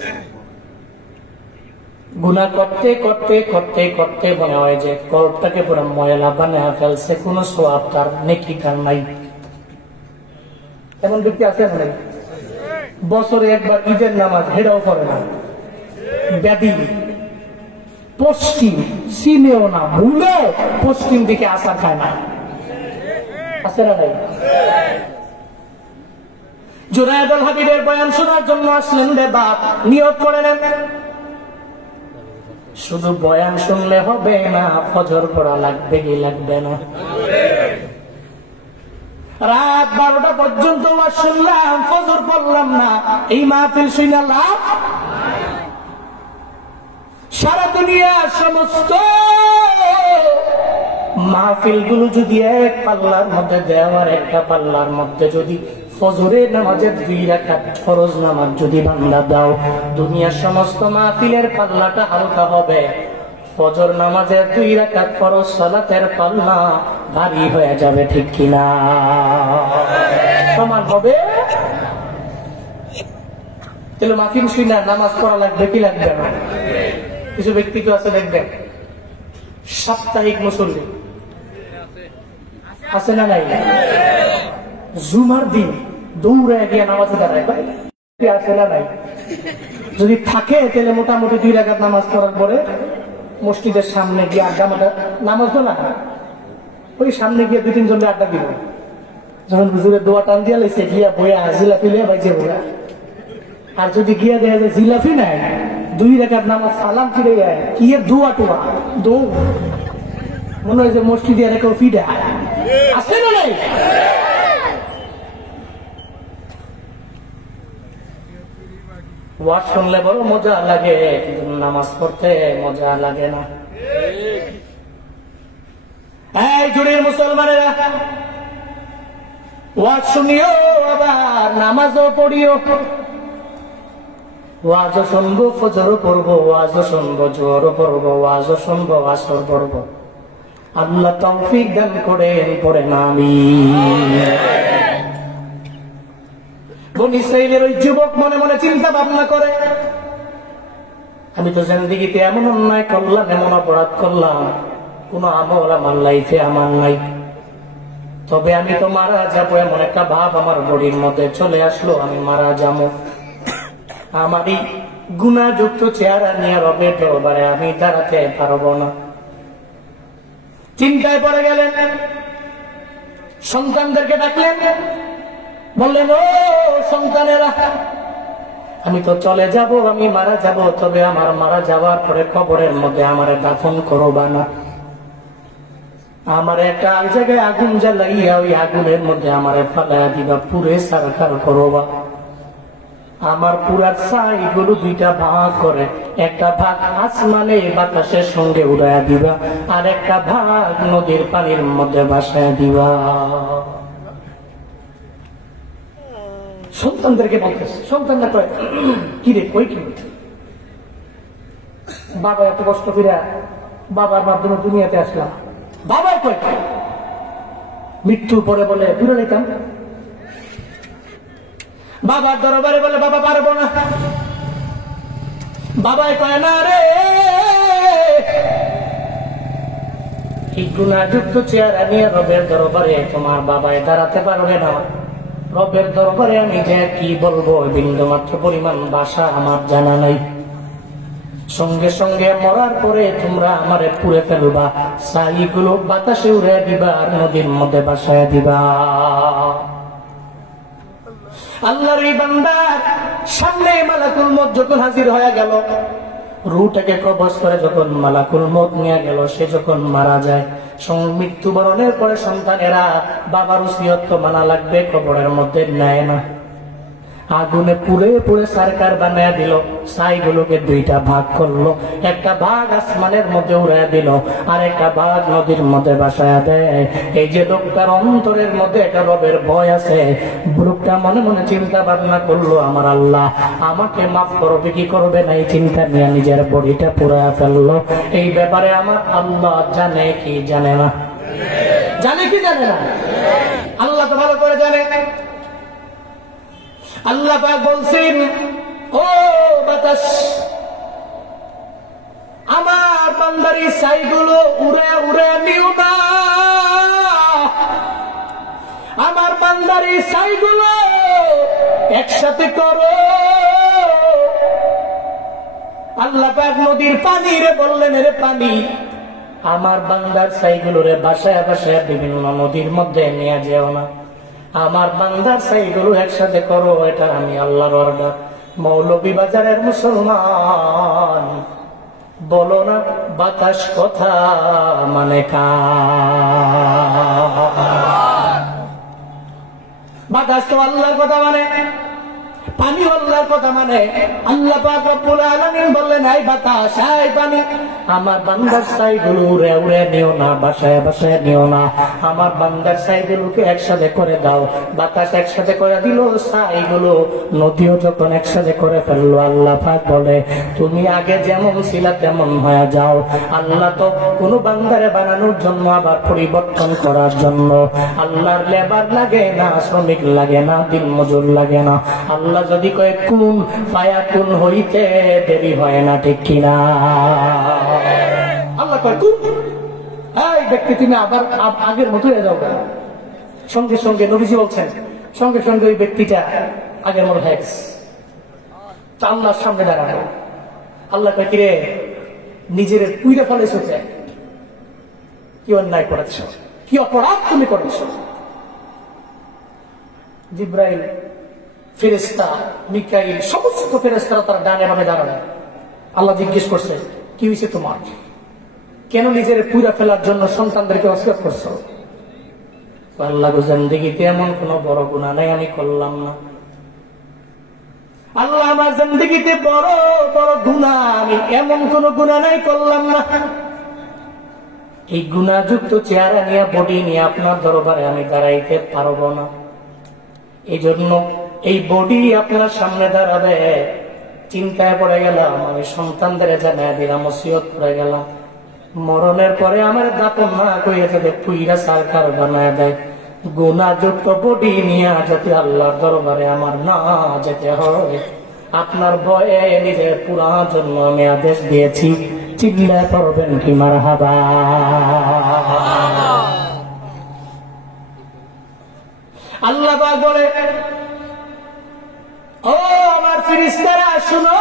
গুনাহ করতে করতে করতে করতে মনে হয় যে কলবটাকে পুরো ময়লা বানায় ফেলছে, কোন সওয়াব তার, নেকি তার নাই। এমন ব্যক্তি আছে না? বছরে একবার ঈদের নামাজ হেডাও করে না, ব্যাধি পশ্চিম চিনেও না, ভুলে পশ্চিম দিকে আসা খায় না, আছে না নাই? জুনায়েদুল হাবিবের বয়ান শোনার জন্য আসলেন রে বাপ, নিয়ত করে নেন শুধু বয়ান শুনলে হবে না, ফজর পড়া লাগবে কি লাগবে না? রাত 12টা পর্যন্ত শুনলাম, ফজর পড়লাম না, এই মাহফিল শুনে লাভ? সারা দুনিয়ার সমস্ত মাহফিল গুলো যদি এক পাল্লার মধ্যে দেওয়ার, একটা পাল্লার মধ্যে যদি ফজরের নামাজের 2 রাকাত ফরজ নামাজ যদি বান্দা দাও, দুনিয়ার সমস্ত মাহফিলের পাল্লাটা হালকা হবে, ফজর নামাজের 2 রাকাত ফরজ সালাতের পাল্লা ভারী হয়ে যাবে, ঠিক কিনা? সমান হবে। তাহলে মাহফিল শুনে নামাজ পড়া লাগবে কি লাগবে না? কিছু ব্যক্তি তো আছে দেখবেন, সাপ্তাহিক মুসল্লি আছে না নাই? জুমার দিন দৌড়ে গিয়ে নামাজে দাঁড়ায়, ভাই আছে না নাই? যদি থাকে তাহলে মোটামুটি 2 রাকাত নামাজ পড়ার পরে মসজিদের সামনে গিয়ে আড্ডা মাঠা, নামাজ তো না, ওই সামনে গিয়ে 2-3 জন আড্ডা দিব, যখন হুজুরের দোয়া টান দিয়া লাইছে গিয়া বইয়া জিলাপি লিয়া বাইজে বইয়া। আর যদি গিয়া দেখা যায় জিলাপি নাই, 2 রাকাত নামাজ সালাম ফিরে যায়, কি এর দোয়া টোয়া দৌ, মনে হয় যে মসজিদে রেখে ফিরে আসে না নাই? ওয়াজ শুনলে বড় মজা লাগে, কিন্তু নামাজ পড়তে মজা লাগে না। এই জুড়ির মুসলমানেরা, ওয়াজ শুনিও আবার নামাজও পড়িও। ওয়াজও শুনবো, ফজরও পড়বো, ওয়াজও শুনবো, জোহরও পড়বো, ওয়াজও শুনবো, আসর পড়বো। আল্লাহ তৌফিক দান করেন, পড়েন আমিন। বনী ইসরাইলের ওই যুবক মনে মনে চিন্তা ভাবনা করে, আমি তো জিন্দেগিতে এমন অন্যায় করলাম, এমন অপরাধ করলাম, কোন আমল আমার লাইফে আমার নাই, তবে আমি তো মারা যাবো, এমন একটা ভাব আমার বডির মধ্যে চলে আসলো, আমি মারা যাবো। আমারই গুনাহযুক্ত চেহারা নিয়ে রবের দরবারে আমি দাঁড়াতে পারবো না। চিন্তায় পড়ে গেলেন, সন্তানদেরকে ডাকলেন, বললেন ও সন্তানেরা, আমি তো চলে যাব, আমি মারা যাব, তবে আমার মারা যাওয়ার পরে কবরের মধ্যে আমার দাফন করবা না, আমার একটা জায়গায় আগুন জ্বালাইয়া ওই আগুনের মধ্যে আমার ফালাইয়া দিবা, পুরে সারকার করবা। আমার পুরা ছাইগুলো 2টা ভাগ করে, একটা ভাগ আসমানে বাতাসের সঙ্গে উড়াইয়া দিবা, আর একটা ভাগ নদীর পানির মধ্যে ভাসাইয়া দিবা। সন্তানদেরকে বলতেছে, সন্তানরা কয় কি রে, কই কি? বাবা এত কষ্ট করে বাবার মাধ্যমে দুনিয়াতে আসলাম, বাবার কয় মৃত্যুর পরে বলে দূরে নিতাম, বাবার দরবারে বলে বাবা পারবো না, বাবাই কয় না রে, এই গুনাহযুক্ত চেহারা নিয়ে রবের দরবারে তোমার বাবায় দাঁড়াতে পারবে না, রবের দরবারে আমি যে কি বলবো বিন্দু মাত্র পরিমাণ ভাষা আমার জানা নাই, সঙ্গে সঙ্গে মরার পরে তোমরা আমারে পুড়ে ফেলবা, ছাইগুলো বাতাসে উড়ে দিবা আর নদীর মধ্যে ভাসায় দিবা। আল্লাহর এই বান্দার সামনে মালাকুল মউত যখন হাজির হয়ে গেল, রূহটাকে কবজ করে যখন মালাকুল মউত নিয়ে গেল, সে যখন মারা যায়, মৃত্যুবরণের পরে সন্তানেরা বাবার ওসিয়ত তো মানা লাগবে, কবরের মধ্যে নেয় না, আগুনে পুড়ে পুড়ে সরকার বানায় দিল, ছাইগুলোকে 2টা ভাগ করলো, একটা ভাগ আসমানের মধ্যে উড়াইয়া দিল, আর একটা ভাগ নদীর মধ্যে ভাসায়া দেয়। এই যে লোকটার অন্তরের মধ্যে একটা রবের ভয় আছে, লোকটা মনে মনে চিন্তা ভাবনা করলো, আমার আল্লাহ আমাকে মাফ করবে কি করবে না, এই চিন্তা নিয়ে নিজের বডিটা পুড়াইয়া ফেললো। এই ব্যাপারে আমার আল্লাহ জানে কি জানে না? জানে কি জানে না? আল্লাহ তো ভালো করে জানে। আল্লাহ পাক বলছেন, ও বাতাস, আমার বান্দারি ছাইগুলো উড়ে উড়ে নিও না, আমার বান্দারি ছাইগুলো একসাথে করো। আল্লাহ পাক নদীর পানি রে বললেন, রে পানি, আমার বান্দার ছাইগুলো রে বাসায় বাসায় বিভিন্ন নদীর মধ্যে নিয়ে যেও না, আমার বান্দার ছাইগুলো একসাথে করো, এটা আমি আল্লাহর অর্ডার। মৌলভীবাজারের মুসলমান, বলো না বাতাস কথা মানে কার? বাতাস তো আল্লাহর কথা মানে, পানি আল্লাহর কথা মানে। আল্লাহ পাক রব্বুল আলামিন বললেন, এই বাতাস, এই পানি, আমার বান্দার ছাইগুলো উড়ে উড়ে নিও না, বাসায় বাসায় নিও না, আমার বান্দার ছাইগুলোকে একসাথে করে দাও। বাতাস একসাথে করে দিল, ছাইগুলো নদীও যখন একসাথে করে ফেললো, আল্লাহ পাক বলে, তুমি আগে যেমন ছিলা তেমন হয়ে যাও। আল্লাহ তো কোন বান্দারে বানানোর জন্য আবার পরিবর্তন করার জন্য আল্লাহর লেবার লাগে না, শ্রমিক লাগে না, দিন মজুর লাগে না। আল্লাহ যদি কয় কুন ফায়াকুন হইতে দেরি হয় না, ঠিক কিনা? আল্লাহ কয় কুন, এই ব্যক্তি তুমি আবার আগের মতো হয়ে যাও। সঙ্গে সঙ্গে নবীজি বলছেন, সঙ্গে সঙ্গে ওই ব্যক্তিটা আগের মতো হয়ে গেছে। আল্লাহর সামনে দাঁড়ানো, আল্লাহ কয় কিরে, নিজের পুইরা ফেলেছ, কি অন্যায় করেছ, কি অপরাধ তুমি করেছ? জিব্রাইল, ফেরেশতা, মিকাইল, সমস্ত ফেরেশতারা তার ডানে বামে দাঁড়ানো। আল্লাহ জিজ্ঞেস করছে, কি হয়েছে তোমার? কেন নিজের পুরা ফেলার জন্য সন্তানদেরকে অস্বীকার করছো? আল্লাহ জিন্দেগিতে এমন কোন বড় গুনাহ নাই আমি করলাম না। আল্লাহ, আমার জিন্দেগিতে বড় বড় গুনাহ আমি এমন কোন গুনাহ নাই করলাম না। এই গুনাহযুক্ত চেহারা নিয়ে, বডি নিয়ে আপনার দরবারে আমি দাঁড়াইতে পারবো না। এই জন্য এই বডি আপনার সামনে দাঁড়াবে, চিন্তায় পড়ে গেলাম, আমি সন্তানদের জানাই দিলাম, ওসিয়ত করে গেলাম, মরণের পরে আমার দাপন না করিয়া যাতে পুইরা সরকার বানায় দেয়। গুনাহযুক্ত বডি নিয়ে যাতে আল্লাহর দরবারে আমার না যেতে হয়, আপনার ভয়ে নিজের পুরা জন্য আমি আদেশ দিয়েছি। চিল্লায় পড়বেন কি মারহাবা? আল্লাহ পাক বলে, ও আমার ফেরেশতারা শুনো,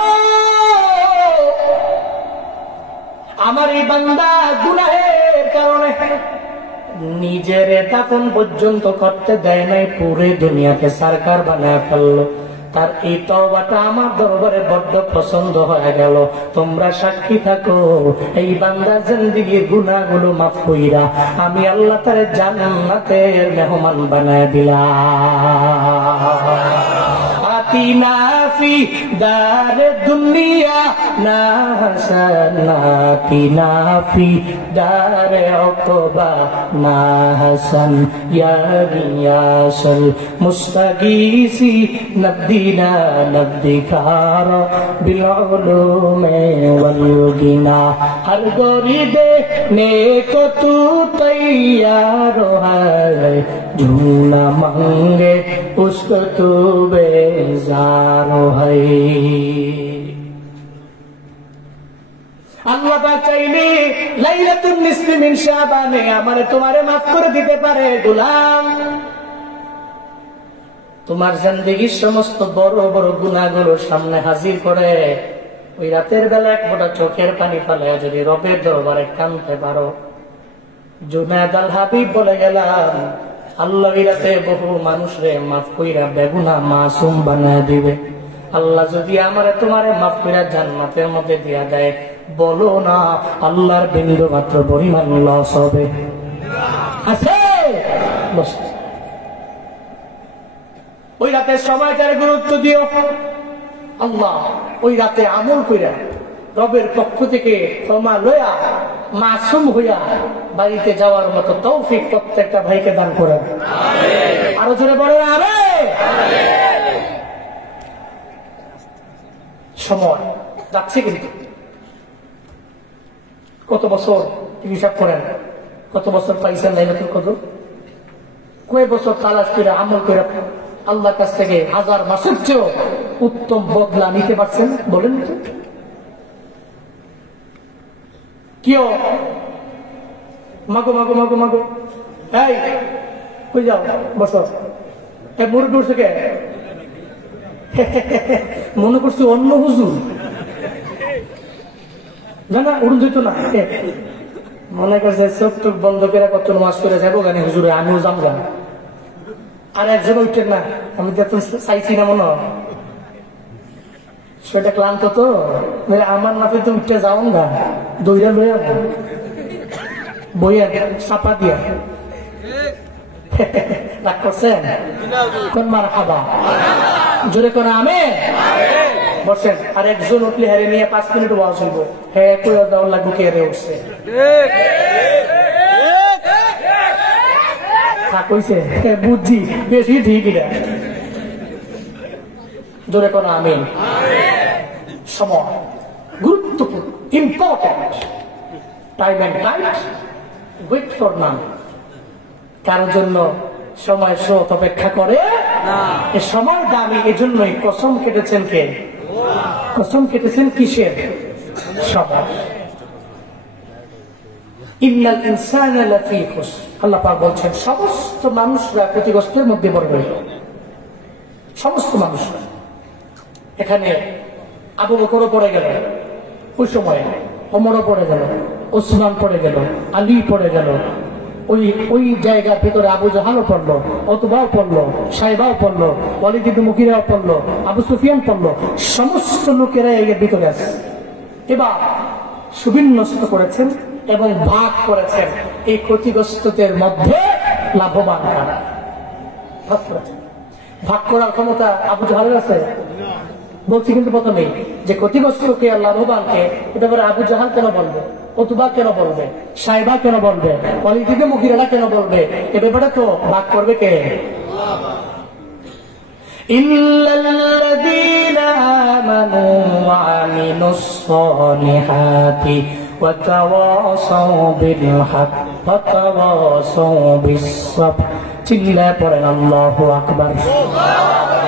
আমার এই বান্দা গুনাহের কারণে নিজের দাফন পর্যন্ত করতে দেয় নাই, পুরো দুনিয়াকে সরকার বানায় ফেললো। তার এই তওবাটা আমার দরবারে বড্ড পছন্দ হয়ে গেল। তোমরা সাক্ষী থাকো, এই বান্দার জিন্দেগির গুনাহগুলো মাফ কইরা আমি আল্লাহ তার জান্নাতের মেহমান বানায় দিলাম। আতিনা ফি দারে দুনিয়া না হাসানাতিনা ফি দারে উকবা না হাসান ইয়া রিয়াসুল মুস্তাগীসি নবদিনা নবদিকার বিল উলুমে ওয়াল গিনা হর গরিবে নেকো তু তৈয়ার है झूना मंगे उसको तू बेजार है। আল্লাহ পাক চাইলে লাইলাতুল নিসফি মিন শাবানে আমারে তোমারে মাফ করে দিতে পারে। গোলাম, তোমার জিন্দেগীর সমস্ত বড় বড় গুনাহগুলো সামনে হাজির করে ওই রাতের বেলা এক ফোঁটা চোখের পানি ফেলে যদি রবের দরবারে কাঁদতে পারো। জুনায়েদ আল হাবিব বলে গেলাম, আল্লাহ রাতে বহু মানুষরে মাফ কইরা বেগুনা মাসুম বানায় দিবে। আল্লাহ যদি আমারে তোমারে মাফ কইরা জান্নাতের মধ্যে দিয়া দেয়, বলো না আল্লাহর বিন্দু মাত্র পরিমাণ লস হবে? আছে? ওই রাতে সময়টার গুরুত্ব দিও। আল্লাহ ওই রাতে আমল কইরা রবের পক্ষ থেকে ক্ষমা লয়া মাসুম হইয়া বাড়িতে যাওয়ার মতো তৌফিক প্রত্যেকটা ভাইকে দান করেন। আরো জোরে বলেন আমিন। সময় যাচ্ছে কিন্তু কত বছর হিসাব করেন, কত বছর পাইছেন লাইলাতুল কদর? কয় বছর তালাশ করে আমল করে আল্লাহর কাছ থেকে 1000 মাসের চেয়েও উত্তম বদলা নিতে পারছেন? বলেন তো কেউ? মাগো মাগো মাগো মাগো, এই কই যাও, বসো। মুরব্বী উঠছে কে? মনে করছি অন্য হুজুর, না না উড়ুন যেত না। মনে করছে চোখ টুক বন্ধ করে কত নামাজ করে যাবো গানে হুজুরে, আমিও যাবো গান। আর একজন উঠছেন না, আমি তো চাইছি না মনে হয়, সেটা ক্লান্ত তো, আমার নাতে তো উঠতে যাও না, দইরা লইয়া বইয়া চাপা দিয়া রাগ করছেন? কোন মার খাবা জোরে করে আমি বসেন। আর একজন উঠলে হারে নিয়ে 5 মিনিট ওয়াজ হইব, হ্যাঁ কই দেওয়ার লাগবে, কে রে উঠছে কইছে বুঝছি বেশি ঠিক এটা, জোরে করে আমি। সময় গুরুত্বপূর্ণ, important, time and tide, wait for none. কারোর জন্য সময় স্রোত অপেক্ষা করে না, এ সময় দামি। এজন্যই কসম কেটেছেন কে? কসম কেটেছেন কিসের? সময়। ইন্নাল ইনসানা লাফি খুসর, আল্লাহ পাক বলছেন সমস্ত মানুষরা ক্ষতিগ্রস্তের মধ্যে পড়বে, সমস্ত মানুষরা। এখানে আবু বকরও পড়ে গেল ওই সময়ে, ওমরও পড়ে গেল, ওসমান পড়ে গেল, আলী পড়ে গেল, ওই জায়গার ভিতরে আবু জাহালও পড়লো, অতবাও পড়লো, সাইবাও পড়লো, ওয়ালিদ ইবনে মুগীরাও পড়লো, আবু সুফিয়ান পড়লো। সমস্ত লোকেরা এর ভিতরে আছে। এবার সুবিন্যস্ত করেছেন এবং ভাগ করেছেন এই ক্ষতিগ্রস্তদের মধ্যে লাভবান কারা। ভাগ করেছেন। ভাগ করার ক্ষমতা আবু জাহালের আছে? বলছি কিন্তু প্রথমেই যে ক্ষতিগ্রস্তকে আর লাভবানকে, এটা পরে আবু জাহাল কেন বলবে, অতুবা কেন বলবে, সাইবা কেন বলবে, ওয়ালিদ ইবনে মুগীরা কেন বলবে? এ ব্যাপারে তো ভাগ করবে কে? ইল্লাল্লাযীনা আমানু ওয়া আমিলুস সালিহাতি ওয়া তাওয়াসাউ বিল হক ওয়া তাওয়াসাউ বিস সাবর। চিল্লায়ে পড়েন আল্লাহু আকবার।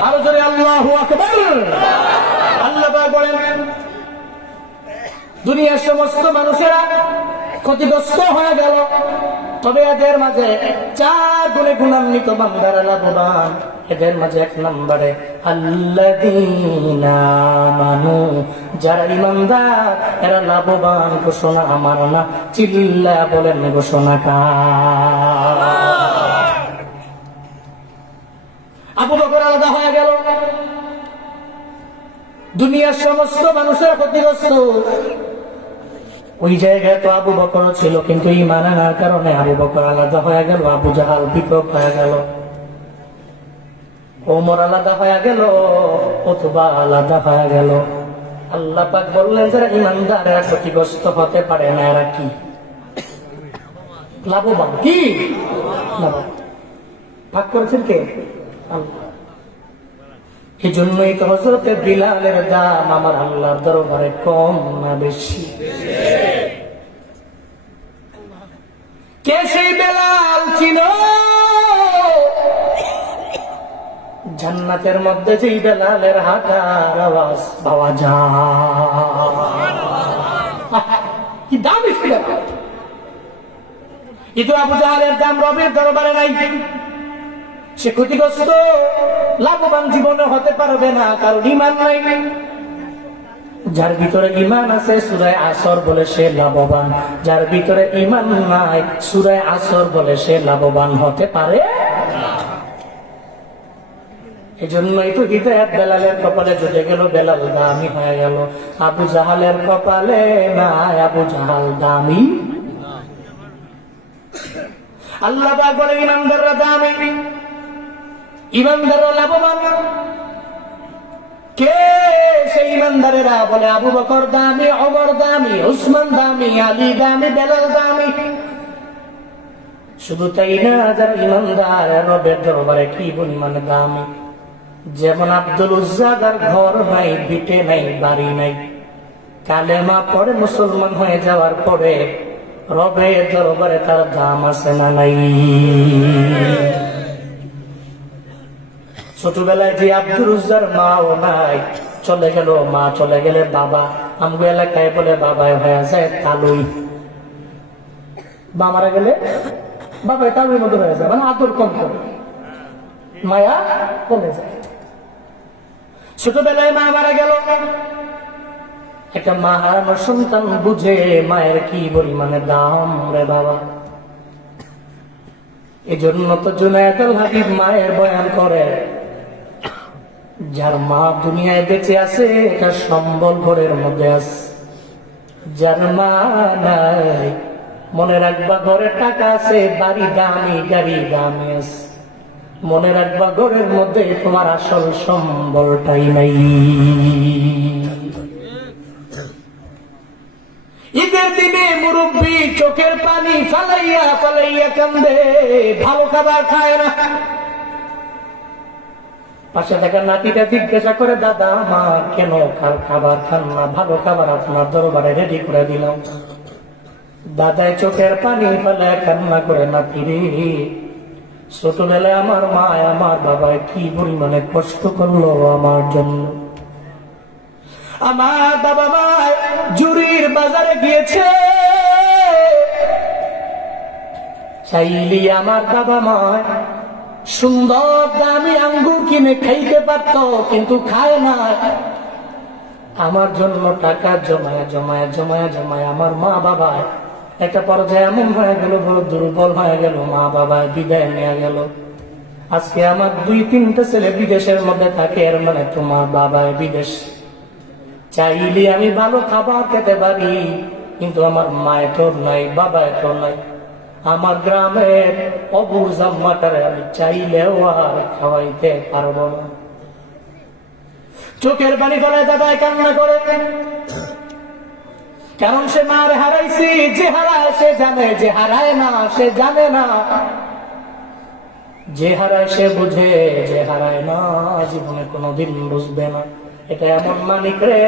আরো জোরে আল্লাহু আকবার। আল্লাহ পাক বলেন দুনিয়ার সমস্ত মানুষেরা ক্ষতিগ্রস্ত হয়ে গেল, তবে এদের মাঝে 4 গুণে গুণান্বিত বান্দারা লাভবান। এদের মাঝে 1 নম্বরে আল্লাযীনা আমানু, যারা ঈমানদার এরা লাভবান। ঘোষণা আমার না, চিল্লা বলেন ঘোষণা কার? আবু বকর আলাদা হয়ে গেল, দুনিয়ার সমস্ত মানুষের ক্ষতিগ্রস্ত। ওই জায়গায় তো আবু বকর ছিল, কিন্তু ঈমান আনার কারণে আবু বকর আলাদা হয়ে গেল, আবু জাহাল পৃথক হয়ে গেল, ওমর আলাদা হয়ে গেল, অথবা আলাদা হয়ে গেল। আল্লাহ পাক বললেন যারা ঈমানদার এরা ক্ষতিগ্রস্ত হতে পারে না, এরা কি লাভবান? কি ভাগ করেছেন কে? আল্লাহ। এই জন্যই তো হযরতে বিলালের দাম আমার আল্লাহর দরবারে কম না বেশি? কে সেই বেলাল ছিল জান্নাতের মধ্যে, যেই বেলালের হাঁটার আওয়াজ পাওয়া যায়? কি দামি ছিল! কিন্তু আবু জাহালের দাম রবের দরবারে নাই। সে ক্ষতিগ্রস্ত, লাভবান জীবনে হতে পারবে না, কারণ ঈমান নাই। যার ভিতরে ঈমান আছে সূরা আসর বলে সে লাভবান, যার ভিতরে ঈমান নাই সূরা আসর বলে সে লাভবান হতে পারে না। এই জন্যই তো হিদায়াত বেলালের কপালে জুটে গেল, বেলাল দামি হয়ে গেল। আবু জাহালের কপালে নাই, আবু জাহাল দামি। আল্লাহ পাক বলে ঈমানদাররা দামি, ঈমানদাররা লাভবান। কে সেই ঈমানদারেরা? বলে আবু বকর দামি, ওমর দামি, উসমান দামি, আলী দামি, বেলাল দামি। শুধু তাই না, যারা ঈমানদার রবের দরবারে কি পরিমাণে দামি। যেমন আব্দুল উজ্জা, যার ঘর নাই, ভিটে নাই, বাড়ি নাই, কালেমা পড়ে মুসলমান হয়ে যাওয়ার পরে রবের দরবারে তার দাম আছে না নাই? ছোটবেলায় যে আব্দুর উজ্জার মাও নাই, চলে গেল মা, চলে গেলে বাবা। আমগো এলাকায় বলে বাবাই হয়ে যায় তালুই। মা মারা গেলে বাবাই তালুর মতো হয়ে যায়, মানে আদর কম করে, মায়া কমে যায়। ছোটবেলায় মা মারা গেল, একটা মা হারানো সন্তান বুঝে মায়ের কি পরিমাণে দাম রে বাবা। এই জন্য তো জুনায়েদুল হাবিব মায়ের বয়ান করে, যার মা দুনিয়ায় বেঁচে আছে এটা সম্বল ঘরের মধ্যে আছে, যার মা নাই মনে রাখবা ঘরে টাকা আছে, বাড়ি দামি, গাড়ি দামি আছে, মনে রাখবা ঘরের মধ্যে তোমার আসল সম্বলটাই নাই। ঈদের দিনে মুরব্বী চোখের পানি ফালাইয়া ফালাইয়া কান্দে, ভালো খাবার খায় না। পাশে থাকা নাতিটা জিজ্ঞাসা করে, দাদা আমার কেন খাবার খান না? ভালো খাবার আপনার দরবারে রেডি করে দিলাম। দাদাই চোখের পানি ফেলায় কান্না করে, নাতি রে, ছোটবেলায় আমার মা আমার বাবা কি পরিমাণে কষ্ট করলো আমার জন্য। আমার বাবা মা জুরির বাজারে গিয়েছে, চাইলে আমার বাবা মা সুন্দর দামি আঙ্গুর কিনে খাইতে পারত, কিন্তু খায় না। আমার জন্য টাকা জমায় জমায় জমায় জমায় আমার মা বাবা একটা পর্যায়ে এমন হয়ে গেল, বড় দুর্বল হয়ে গেল, মা বাবা বিদায় নিয়ে গেল। আজকে আমার 2-3টা ছেলে বিদেশের মধ্যে থাকে, এর মানে তোমার বাবা বিদেশ। চাইলে আমি ভালো খাবার খেতে পারি, কিন্তু আমার মায়ের তো নাই, বাবার তো নাই। আমার গ্রামের অবুর জাম্মাটারে আমি চাইলেও আর খাওয়াইতে পারবো না। চোখের পানি ফেলায় দাদায় কান্না করে, কারণ সে মার হারাইছি। যে হারায় সে জানে, যে হারায় না সে জানে না। যে হারায় সে বুঝে, যে হারায় না জীবনে কোনোদিন বুঝবে না। এটা এমন মানিক রে,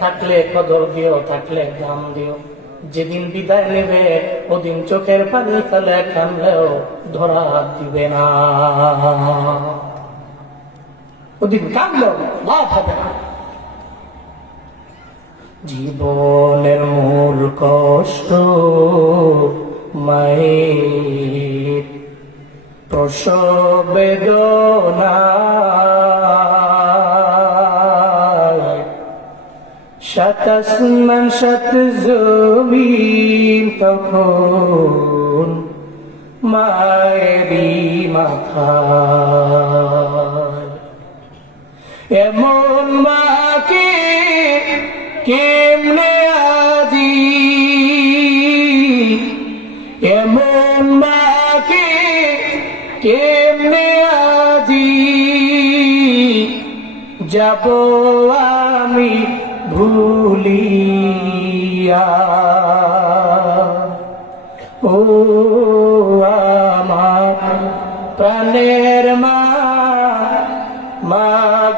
থাকলে কদর দিও, থাকলে দাম দিও। যেদিন বিদায় নেবে ওদিন চোখের পানি ফেলে কানলেও ধরা দিবে না, ওদিন কানলেও লাভ হবে না। জীবনের মূল কষ্ট মায়ের প্রসব বেদনা, সাত আসমান সাত জমিন তখন মায়েরই মাথা। এমন মাকে কেমনে আজি, এমন মাকে কেমনে আজি যাব আমি ভুলিয়া। ও আমার প্রাণের মা, মা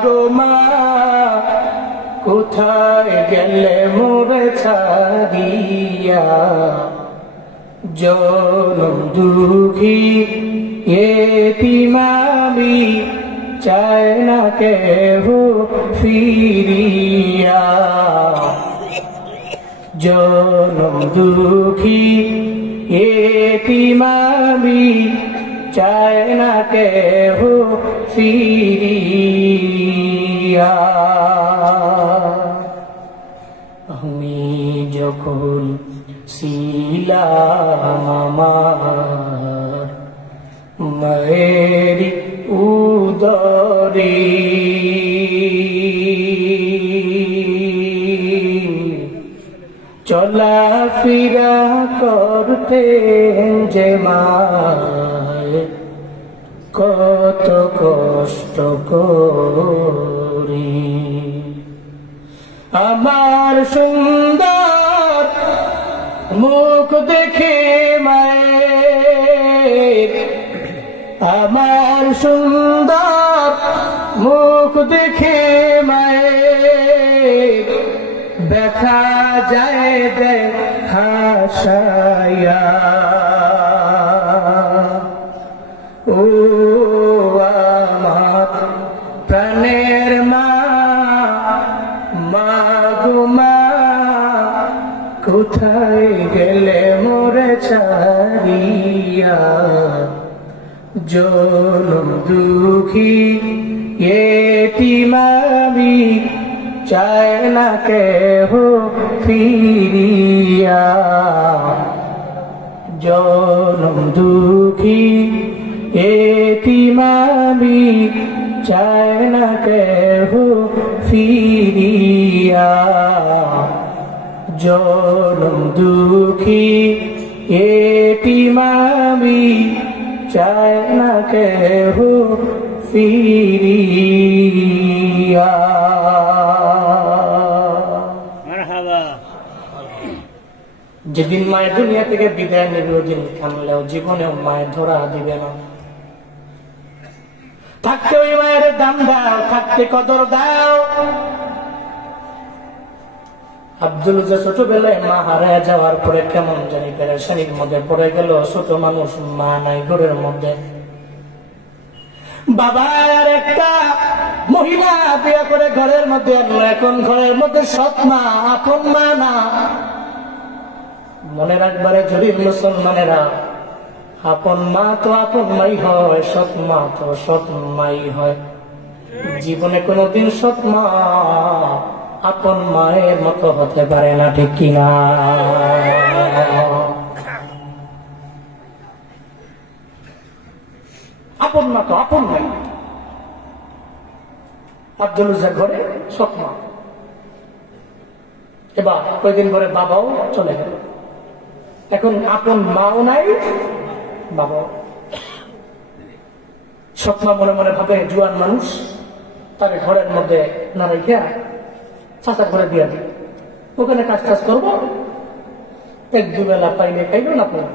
গো মা, কোথায় গেলে মোরে ছাড়িয়া। জনম দুঃখী এতিমামি, চায় না কেহ ফিরিয়া। জনম দুঃখী এতিমামি, চায় না কেহ ফিরিয়া। আমি যখন ছিলাম আমার মায়ের উদরে, চলাফেরা করতেন যে মায়, কত কষ্ট করি। আমার সুন্দর মুখ দেখে মায়ের, আমার সুন্দর মুখ দেখে মায়ের, দেখা যায় দেখাশায়া। ও আমার কোথায় গেলে মোরে ছাড়িয়া, জনম দুঃখী এতিম আমি, চায় না কেহ ফিরিয়া। জনম দুঃখী এতিম আমি, চায় না কেহ ফিরিয়া। জনম দুঃখী এতিম আমি, চায় না কেহ ফিরিয়া। যেদিন মায়ের দুনিয়া থেকে বিদায় নেবে ওদিন কানলেও জীবনেও মায়ের ধরা দিবে না। থাকতে ওই মায়ের দাম দাও, থাকতে কদর দাও। আব্দুল ছোটবেলায় মা হারায় যাওয়ার পরে কেমন জানি পেরেশানির মধ্যে পড়ে গেল। ছোট মানুষ, মা নাই ঘরের মধ্যে। বাবা আর একটা মহিলা বিয়ে করে ঘরের মধ্যে আনলো। এখন ঘরের মধ্যে সৎ মা, আপন মা না। মনে রাখবারে যদি মুসলমানেরা, আপন মা তো আপন মাই হয়, সৎ মা তো সৎ মাই হয়। জীবনে কোনদিন সৎ মা আপন মায়ের মতো হতে পারে না, ঠিক কিনা? আপন মা তো আপন মাই। আব্দুল ঘরে সৎ মা। এবার কয়েকদিন পরে বাবাও চলে গেল। এখন আপন মাও নাই, বাবাও। সৎ মা মনে মনে ভাবে জুয়ান মানুষ, তার ঘরের মধ্যে না রেখে চাচা করে দিয়ে দিই, ওখানে কাজ টাজ করবো, এক দুবেলা পাইলে খাইল না পাইল।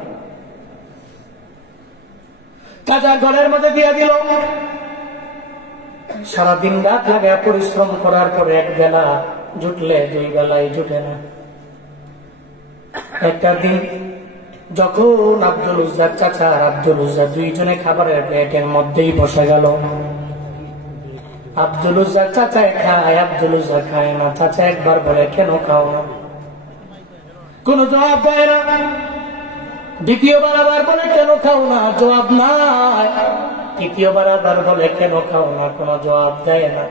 চাচা ঘরের মধ্যে দিয়ে দিল। সারাদিন রাত লাগে পরিশ্রম করার পরে এক বেলা জুটলে দুই বেলায় জুটে না। একটা দিন যখন আব্দুল উজ্জার চাচা আর আব্দুল উজ্জা দুইজনে খাবারের প্লেটের মধ্যেই বসে গেল। আব্দুল উজ্জার চাচায় খায়, আব্দুল উজ্জা খায় না। চাচা একবার বলে কেন খাও না, কোন জবাব দেয় না। দ্বিতীয়বার আবার বলে কেন খাও না, জবাব নাই। তৃতীয়বার আবার বলে কেন খাও না, কোন জবাব দেয় না।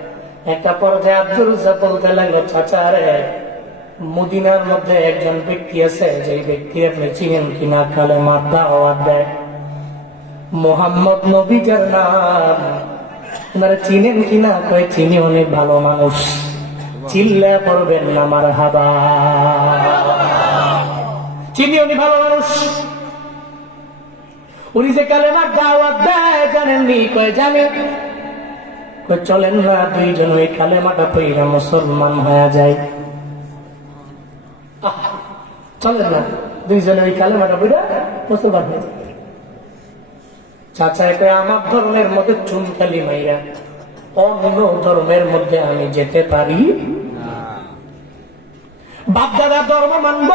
একটা পর্যায়ে আব্দুল উজ্জা বলতে লাগলো, চাচা রে, মদিনার মধ্যে একজন ব্যক্তি আছে, যে ব্যক্তি আপনি চিনেন কিনা, কালেমার দাওয়াত দেয়, মোহাম্মদ নবীর নাম, আপনারা চিনেন কিনা? কয়ে চিনি, অনেক ভালো মানুষ। চিল্লা পড়বেন না মারহাবা। চিনি, উনি ভালো মানুষ। উনি যে কালেমার দাওয়াত দেয় জানেননি? কয়ে জানি। কয়ে চলেন না দুইজন ওই কালেমাটা পইরা মুসলমান হয়ে যায়। চলেন না দুইজন ওই কালেমাটা পইরা মুসলমান হয়ে যায়। চাচা এটা আমার ধর্মের মধ্যে চুনকালি মাইরা অন্য ধর্মের মধ্যে আমি যেতে পারি, বাপদাদা ধর্ম মানব,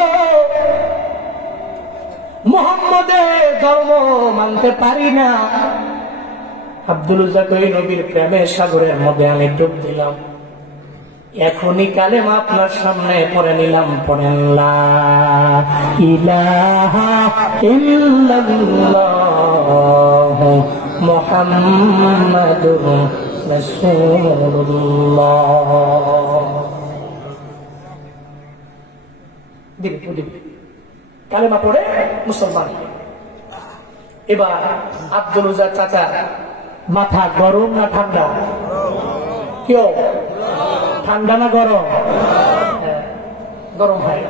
মুহাম্মদের ধর্ম মানতে পারি না। আব্দুল উজ্জা কই নবীর প্রেমের সাগরের মধ্যে আমি ডুব দিলাম। এখনই কালেমা আপনার সামনে পড়ে নিলাম। পড়েন লা ইলাহা ইল্লাল্লাহ মুহাম্মাদুর রাসূলুল্লাহ। কালেমা পড়ে মুসলমান। এবার আব্দুল উজ্জার চাচা মাথা গরম না ঠান্ডা? কেউ ঠান্ডা না গরম? গরম হয়।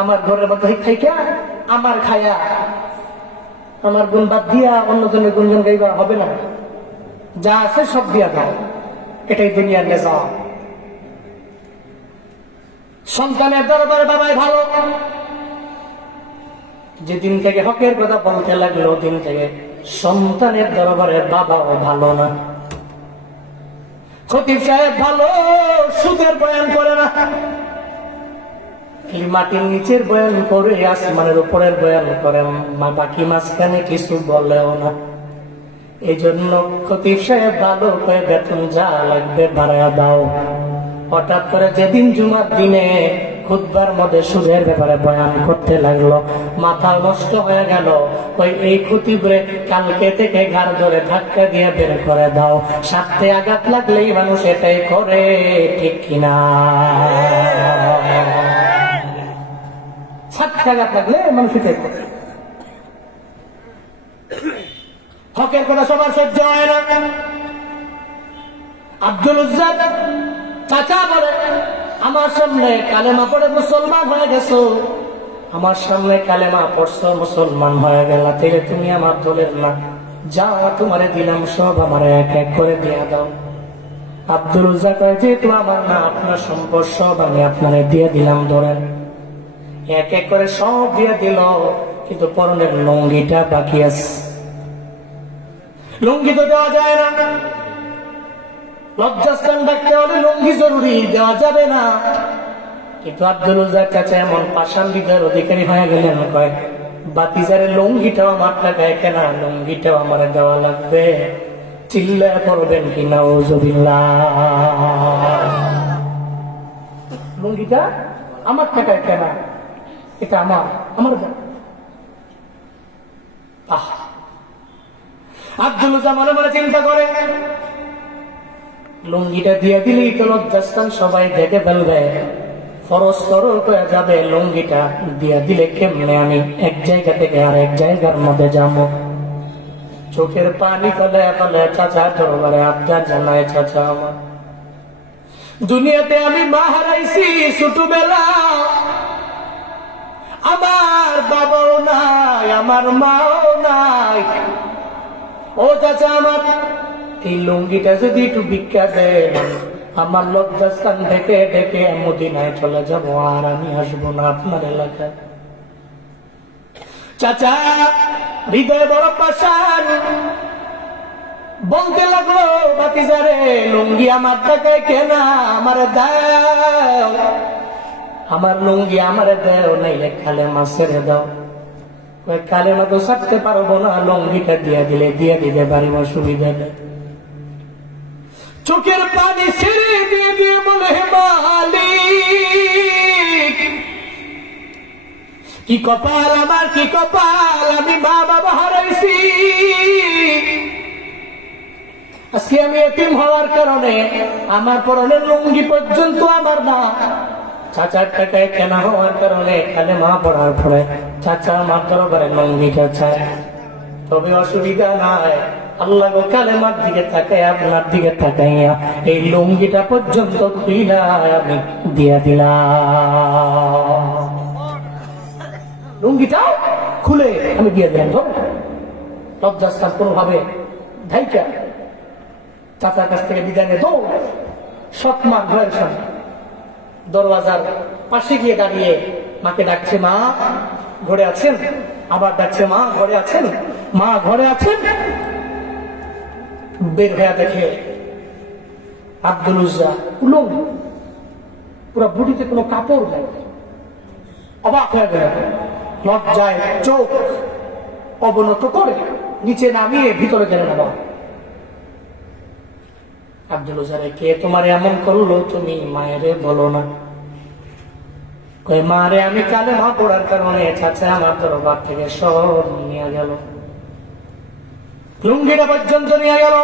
আমার ঘরের মধ্যে খাইকা, আমার খায়া, আমার গুণ বাদ দিয়া অন্যজনের গুণজন গাইবা হবে না। যা আছে সব দিয়া দাও, এটাই দুনিয়ার নিজাম। সন্তানের দরবারে বাবাই ভালো। যেদিন থেকে হকের কথা বলতে লাগলো, দিন থেকে সন্তানের দরবারে বাবাও ভালো না। খতিব সাহেব ভালো, সুদের বয়ান করে না, মাটির নিচের বয়ান করে, আসমানের উপরের বয়ান করে, বাকি মাঝখানে কিছু বলেও না। এই জন্য খতিব সাহেব ভালো করে বেতন যা লাগবে বাড়ায় দাও। হঠাৎ করে যেদিন জুমার দিনে খুতবার মধ্যে সুদের ব্যাপারে বয়ান করতে লাগলো, মাথা নষ্ট হয়ে গেল। ওই এই খতিবরে কালকে থেকে ঘাড় ধরে ধাক্কা দিয়ে বের করে দাও, সাথে আঘাত লাগলেই মানুষ এটাই করে, ঠিক কিনা? সাথে আঘাত লাগলে মানুষ এটাই করে। হকের কথা সবার সহ্য হয় না। আব্দুল উজ্জাদ চাচা বলে, আমার সামনে কালেমা পড়ে মুসলমান হয়ে গেছো, আমার সামনে কালেমা পড়ছো মুসলমান হয়ে গেল, তাহলে তুমি আমার দলের না, যাও তোমারে দিলাম সব, আমার এক এক করে দিয়ে দাও। আব্দুল উজ্জাদ কয়, যেহেতু আমার না, আপনার সম্পদ সব আমি আপনারে দিয়ে দিলাম, ধরেন। এক এক করে সব দিয়ে দিল, কিন্তু পরনের লুঙ্গিটা বাকি আছে। লুঙ্গি তো দেওয়া যায় না, লজ্জাস্থান রাখতে হলে লুঙ্গি জরুরি, দেওয়া যাবে না। কিন্তু আব্দুল উজ্জাদ চাচা এমন পাষাণ বিদ্যার অধিকারী হয়ে গেলেন, কয় বাতিজারের লুঙ্গিটাও আমার টাকায় কেনা, লুঙ্গিটাও আমার দেওয়া লাগবে। চিল্লায় পড়বেন কি নাউজুবিল্লাহ। লুঙ্গিটা আমার টাকায় কেনা, এটা আমার আব্দুল উজ্জাদ মনে মনে চিন্তা করে, লুঙ্গিটা দিয়ে দিলেই তো লজ্জাস্থান সবাই দেখে ফেলবে, ফরজ তরল হয়ে যাবে। লুঙ্গিটা দিয়ে দিলে কেমনে আমি এক জায়গা থেকে আর এক জায়গার মধ্যে যাবো? চোখের পানি ফেলে ফেলে চাচা দরবারে আবদার জানায়, চাচা আমার দুনিয়াতে আমি মা হারাইছি ছোটবেলা, আমার বাবাও নাই, আমার মাও নাই। ও চাচা, আমার এই লুঙ্গিটা যদি একটু ভিক্ষা দেন, আমার লজ্জাস্থান থেকে ডেকে মদিনায় চলে যাবো, আর আমি আসবো না আপনার এলাকায়। চাচা হৃদয় বড় পাষাণ, বলতে লাগলো, বাতিজারে লুঙ্গি আমার টাকায় কেনা, আমার দাও, আমার লুঙ্গি আমার দেও, নাইলে কালেমা ছেড়ে দাও। কালেমা তো ছাড়তে পারবো না, লুঙ্গিটা দিয়ে দিলে দিয়ে দিতে পারিব, অসুবিধা নেই। চোখের পানি ছেড়ে দিয়ে দিয়ে বলে, হে মালিক, কি কপাল আমার, কি কপাল, আমি মা বাবা হারাইছি। আজকে আমি এতিম হওয়ার কারণে আমার পরনের লুঙ্গি পর্যন্ত আমার না, চাচার টাকায় কেনা হওয়ার কারণে কালেমা পড়ার পরে চাচা আমার দরবারে লুঙ্গিটা চায়। তবে অসুবিধা নাই, আল্লাহ কালেমার দিকে তাকায়, আপনার দিকে তাকাইয়া এই লুঙ্গিটা পর্যন্ত খুইলা আমি দিয়া দিলাম, লুঙ্গিটাও খুলে আমি দিয়ে দিলাম। ধরে লজ্জাস্থান কোনোভাবে ঢাইকা চাচার কাছ থেকে বিদায় নিয়ে দৌড় সৎমান ভয়ের সঙ্গে দরওয়াজার পাশে গিয়ে দাঁড়িয়ে মাকে ডাকছে, মা ঘরে আছেন? আবার ডাকছে, মা ঘরে আছেন? মা ঘরে আছেন? বের হয়ে দেখে আব্দুল উজ্জাদ উলঙ্গ, পুরো বুড়িতে কোনো কাপড় নেই। অবাক হয়ে গেল, লজ্জায় চোখ অবনত করে নিচে নামিয়ে ভিতরে গেলেন। আবার আব্দুল উজ্জাদ, কে তোমার এমন করলো, তুমি মায়েরে বলো না। কই, মারে আমি কালেমা পড়ার কারণে চাচা আমার দরবার থেকে সব নিয়ে গেল, লুঙ্গিটা পর্যন্ত নিয়ে গেল।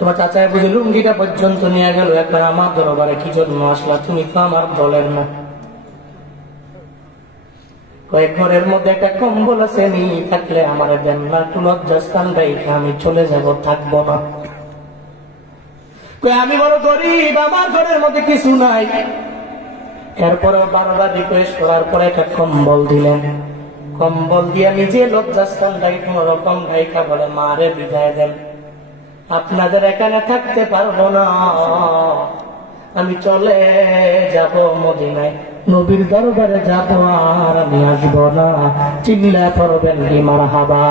তোমার চাচায় বুঝি লুঙ্গিটা পর্যন্ত নিয়ে গেল, একবার আমার দরবারে কি জন্য আসলা? তুমি তো আমার দলের না। কয়েক ঘরের মধ্যে একটা কম্বল আছে, নিয়ে থাকলে আমার দেন না, একটু লজ্জাস্থান রেখে আমি চলে যাব, থাকবো না। আমি বড় গরিব, আমার ঘরের মধ্যে কিছু নাই। এরপরে বারবার রিকোয়েস্ট করার পরে একটা কম্বল দিলেন। কম্বল দিয়ে নিজে লজ্জাস্থানটাকে কোন রকম ঢাইকা বলে, মারে বিদায় দেন, আপনাদের এখানে থাকতে পারবো না, আমি চলে যাব মদিনায়, নবীর দরবারে যাব, আর আমি আসবো না। চিল্লা পড়বেন কি মারহাবা।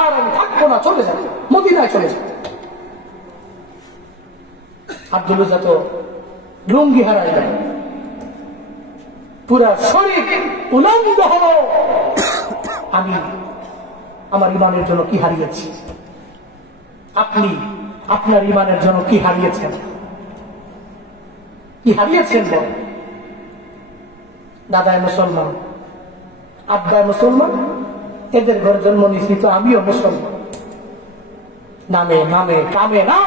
আর আমি থাকবো না, চলে যাব মদিনায়, চলে যাব। আব্দুল উজ্জাদ তো লুঙ্গি হারাই গেল, পুরা শরীর উলঙ্গ হলো। আমি আমার ইমানের জন্য কি হারিয়েছি? আপনি আপনার ইমানের জন্য কি হারিয়েছেন? কি হারিয়েছেন বল? দাদায় মুসলমান, আব্বায় মুসলমান, এদের ঘরে জন্ম নিয়েছি তো আমিও মুসলমান। নামে নামে কামে না,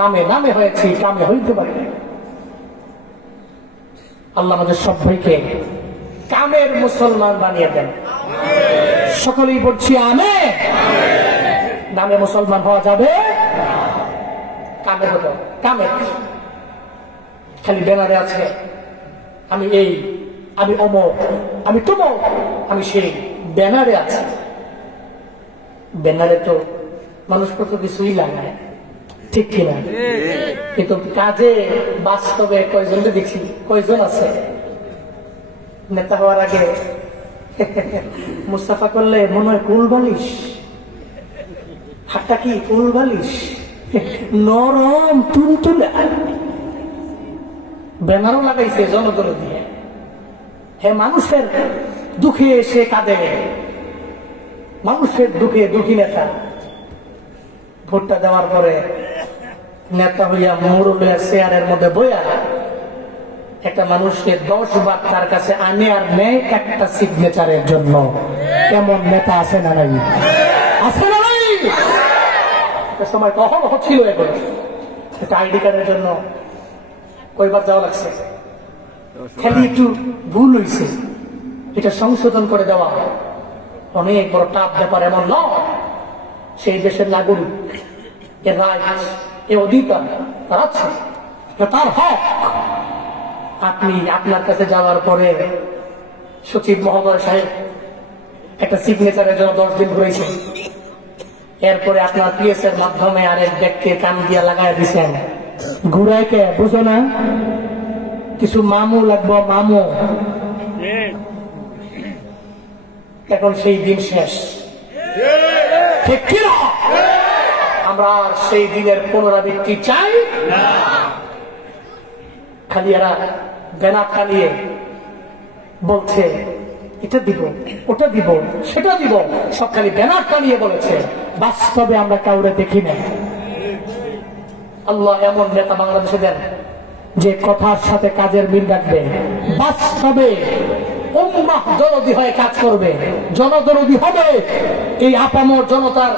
নামে নামে হয়েছি, কামে হইতে পারি না। আল্লাহ আমাদের সবাইকে কামের মুসলমান বানিয়ে দেন। সকলেই বলছি আমিন। নামে মুসলমান হওয়া যাবে, কামে হতো কামে। খালি ব্যানারে আছে আমি এই, আমি অমুক, আমি তমুক, আমি সেই, ব্যানারে আছে। ব্যানারে তো মানুষ কত কিছুই লাগায়, ঠিক কিনা? কিন্তু কাজে বাস্তবে কয়জনকে দেখি, কয়জন আছে নেতা হওয়ার আগে মুস্তাফা করলে মনে হয় কুল বালিশ, হাতটা কি কুল বালিশ, নরম তুলতুলে। ব্যানারও লাগাইছে জনদল দিয়ে। হে মানুষের দুঃখে এসে কাঁদে, মানুষের দুঃখে দুঃখী নেতা। ভোটটা দেওয়ার পরে নেতা হইয়া মুরুলের চেয়ারের মধ্যে বইয়া একটা মানুষকে 10 বার তার কাছে আনে আর নেয় একটা সিগনেচারের জন্য। কেমন নেতা আছে না নাই? আছে না নাই? সময় কখন হচ্ছিল এগুলো, একটা আইডি কার্ডের জন্য কয়বার যাওয়া লাগছে। খালি একটু ভুল হয়েছে, এটা সংশোধন করে দেওয়া অনেক বড় টাফ ব্যাপার। এমন নয়, সেই দেশের নাগরিক, এর রাইট, এ অধিকার তার আছে, তার হক। আপনি আপনার কাছে যাওয়ার পরে সচিব মহোদয় সাহেব একটা সিগনেচারের জন্য 10 দিন ঘুরেছেন, এরপরে আপনার পিএস এর মাধ্যমে আরেক ব্যক্তির কান দিয়া লাগাই দিচ্ছেন। ঘুরাইকে বুঝো না, কিছু মামু লাগবো, মামু। এখন সেই দিন শেষ, ঠিক কিনা? আমরা সেই দিনের পুনরাবৃত্তি চাই না। খালি এরা ব্যানার টানিয়ে বলছে এটা দিব, ওটা দিব, সেটা দিব, সব খালি ব্যানার টানিয়ে বলেছে। বাস্তবে আমরা কাউরে দেখি না। আল্লাহ এমন নেতা বাংলাদেশে দেন যে কথার সাথে কাজের মিল রাখবে, বাস্তবে উম্মাহ দরদি হয়ে কাজ করবে, জনদরদি হবে। এই আপামর জনতার,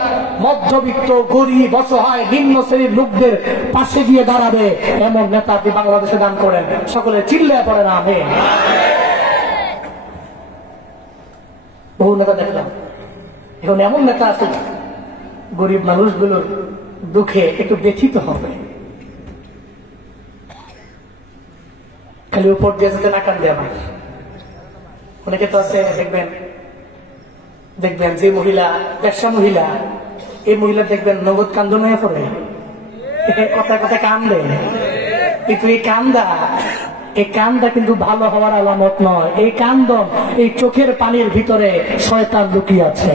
মধ্যবিত্ত, গরিব, অসহায়, নিম্ন শ্রেণীর লোকদের পাশে গিয়ে দাঁড়াবে, এমন নেতা আপনি বাংলাদেশে দান করেন। সকলে চিল্লায় পড়েন আমিন। বহু নেতা দেখলাম, এখন এমন নেতা আছে গরিব মানুষগুলোর দুঃখে একটু ব্যথিত হবে, খালি উপর দিয়ে যেতে নাকান দেয় না। অনেকে তো আছে দেখবেন, দেখবেন যে মহিলা ব্যবসা মহিলা, এই মহিলা দেখবেন নগদ কান্দন হয়ে পড়ে, কথায় কথায় কান্দে। কিন্তু এই কান্দা কিন্তু ভালো হওয়ার আলামত নয়। এই কান্দন, এই চোখের পানির ভিতরে শয়তান লুকিয়ে আছে।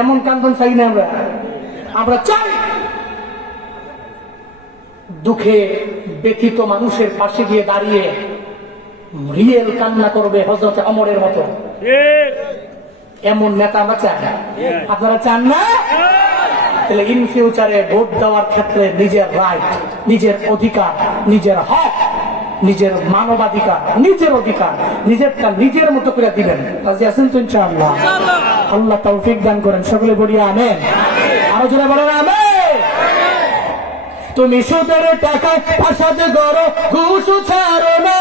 এমন কান্দন চাই না আমরা। আমরা চাই দুঃখে ব্যথিত মানুষের পাশে গিয়ে দাঁড়িয়ে রিয়েল কান্না করবে হযরত ওমরের মতো। এমন নেতা আমরা চাই। আপনারা চান না? তাহলে ইন ফিউচারে ভোট দেওয়ার ক্ষেত্রে নিজের রাইট, নিজের অধিকার, নিজের হক, নিজের মানবাধিকার, নিজের অধিকার নিজেরটা নিজের মতো করে দিবেন। রাজি আছেন তো ইনশাআল্লাহ? আল্লাহ তৌফিক দান করেন। সকলে বলি আমিন। আরো জোরে বলেন আমিন। তুমি সুদের টাকায় আসাদ গড়ো, ঘুষ ছাড়ো না,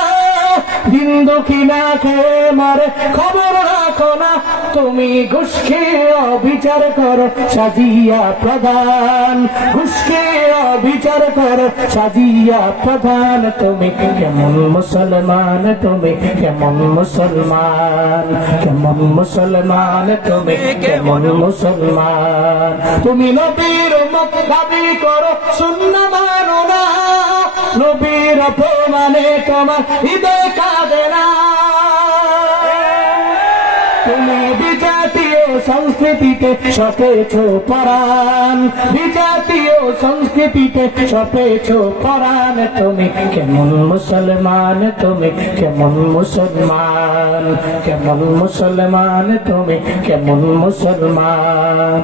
দিন দুঃখী না খেয়ে মারে খবর রাখো না। তুমি ঘুষ খেয়ে অবিচার করো, সাজিয়া প্রধান, ঘুষ খেয়ে অবিচার করো, সাজিয়া প্রধান। তুমি কেমন মুসলমান, তুমি কেমন মুসলমান, কেমন মুসলমান, তুমি কেমন মুসলমান। তুমি নবীর উম্মত দাবি করো, সুন্নাহ মানো না, নবীর অপমানে তোমার হৃদয় কাঁদে না। তুমি বিজাতীয় সংস্থা সংস্কৃতিতে সপেছ পরাণ, বিজাতীয় সংস্কৃতিতে সপেছ পরাণ। তুমি কেমন মুসলমান, তুমি কেমন মুসলমান, কেমন মুসলমান, তুমি কেমন মুসলমান।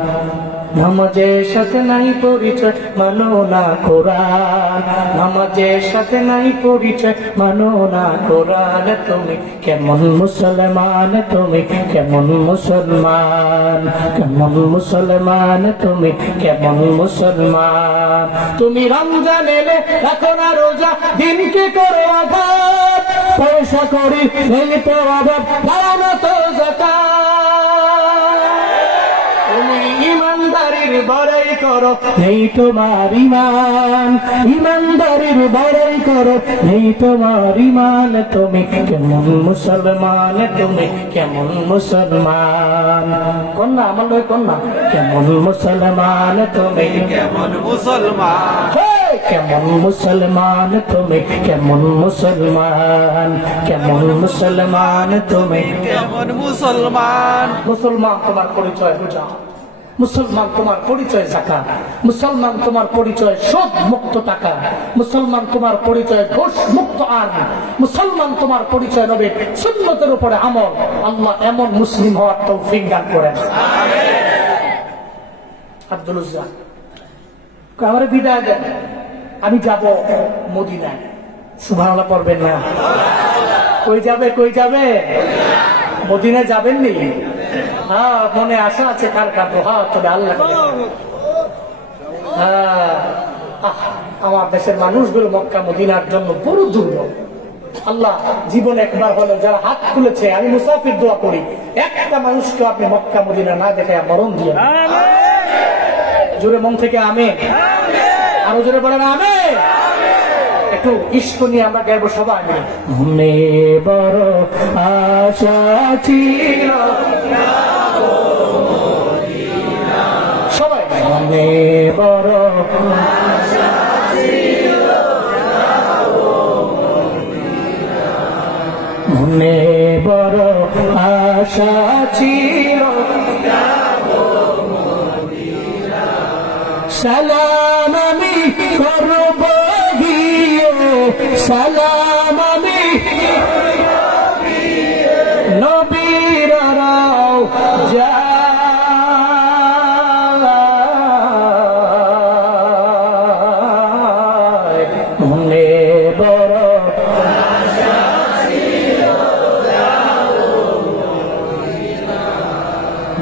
নামাজের সাথে নাই পরিচয়, মানো না কোরআন। নামাজের সাথে নাই পরিচয়, মানো না কোরআন। তুমি কেমন মুসলমান, তুমি কেমন মুসলমান, কেমন মুসলমান, তুমি কেমন মুসলমান। তুমি রমজান এলে রাখো না রোজা, দিনকে করো আঘাত। পয়সা করি নেই তো অভাব, দাও না তো যাকাত। তুমি ইমানদারির বড়াই করো, নেই তোমার ইমান। ইমানদারির বড়াই করো, নেই তোমার ইমান। তুমি কেমন মুসলমান, তুমি কেমন মুসলমান। কন্যা আমার নয়, কন্যা কেমন মুসলমান, তুমি কেমন মুসলমান, কেমন মুসলমান, তুমি কেমন মুসলমান, কেমন মুসলমান, তুমি কেমন মুসলমান। মুসলমান তোমার পরিচয় রোজা, মুসলমান তোমার পরিচয় যাকাত, মুসলমান তোমার পরিচয় সুদ মুক্ত টাকা, মুসলমান তোমার পরিচয় ঘুষ মুক্ত আইন, মুসলমান তোমার পরিচয় নবীর সুন্নতের উপরে আমল। আল্লাহ এমন মুসলিম হওয়ার তৌফিক দান করেন। আব্দুল উজ্জা আমার বিদায় দেন, আমি যাব মদিনায়। সুবহানাল্লাহ পড়বেন না? কই যাবে, কই যাবে? মদিনায় যাবেননি? হ্যাঁ, মনে আশা আছে কার কার? হ্যাঁ, তবে আল্লাহ আমার দেশের মানুষগুলো মক্কা মদিনার জন্য বড় দুর্লভ। আল্লাহ জীবন একবার হলো যারা হাত তুলেছে, আমি মুসাফির দোয়া করি, একটা মানুষকে আপনি মক্কা মদিনা না দেখে মরণ দিয়ে। জোরে মন থেকে আমিন, আরো জোরে বলেন আমিন। একটু ইস্ক নিয়ে আমরা গাইবো সবাই মিলে। মনে বড় আশা ছিল, সবাই মনে বড় আশা ছিল, মনে বড় আশা ছিল। সালাম আমি করব গিয়ে, সালাম আমি নবীর রাও যা মনে বড় আশা ছিল,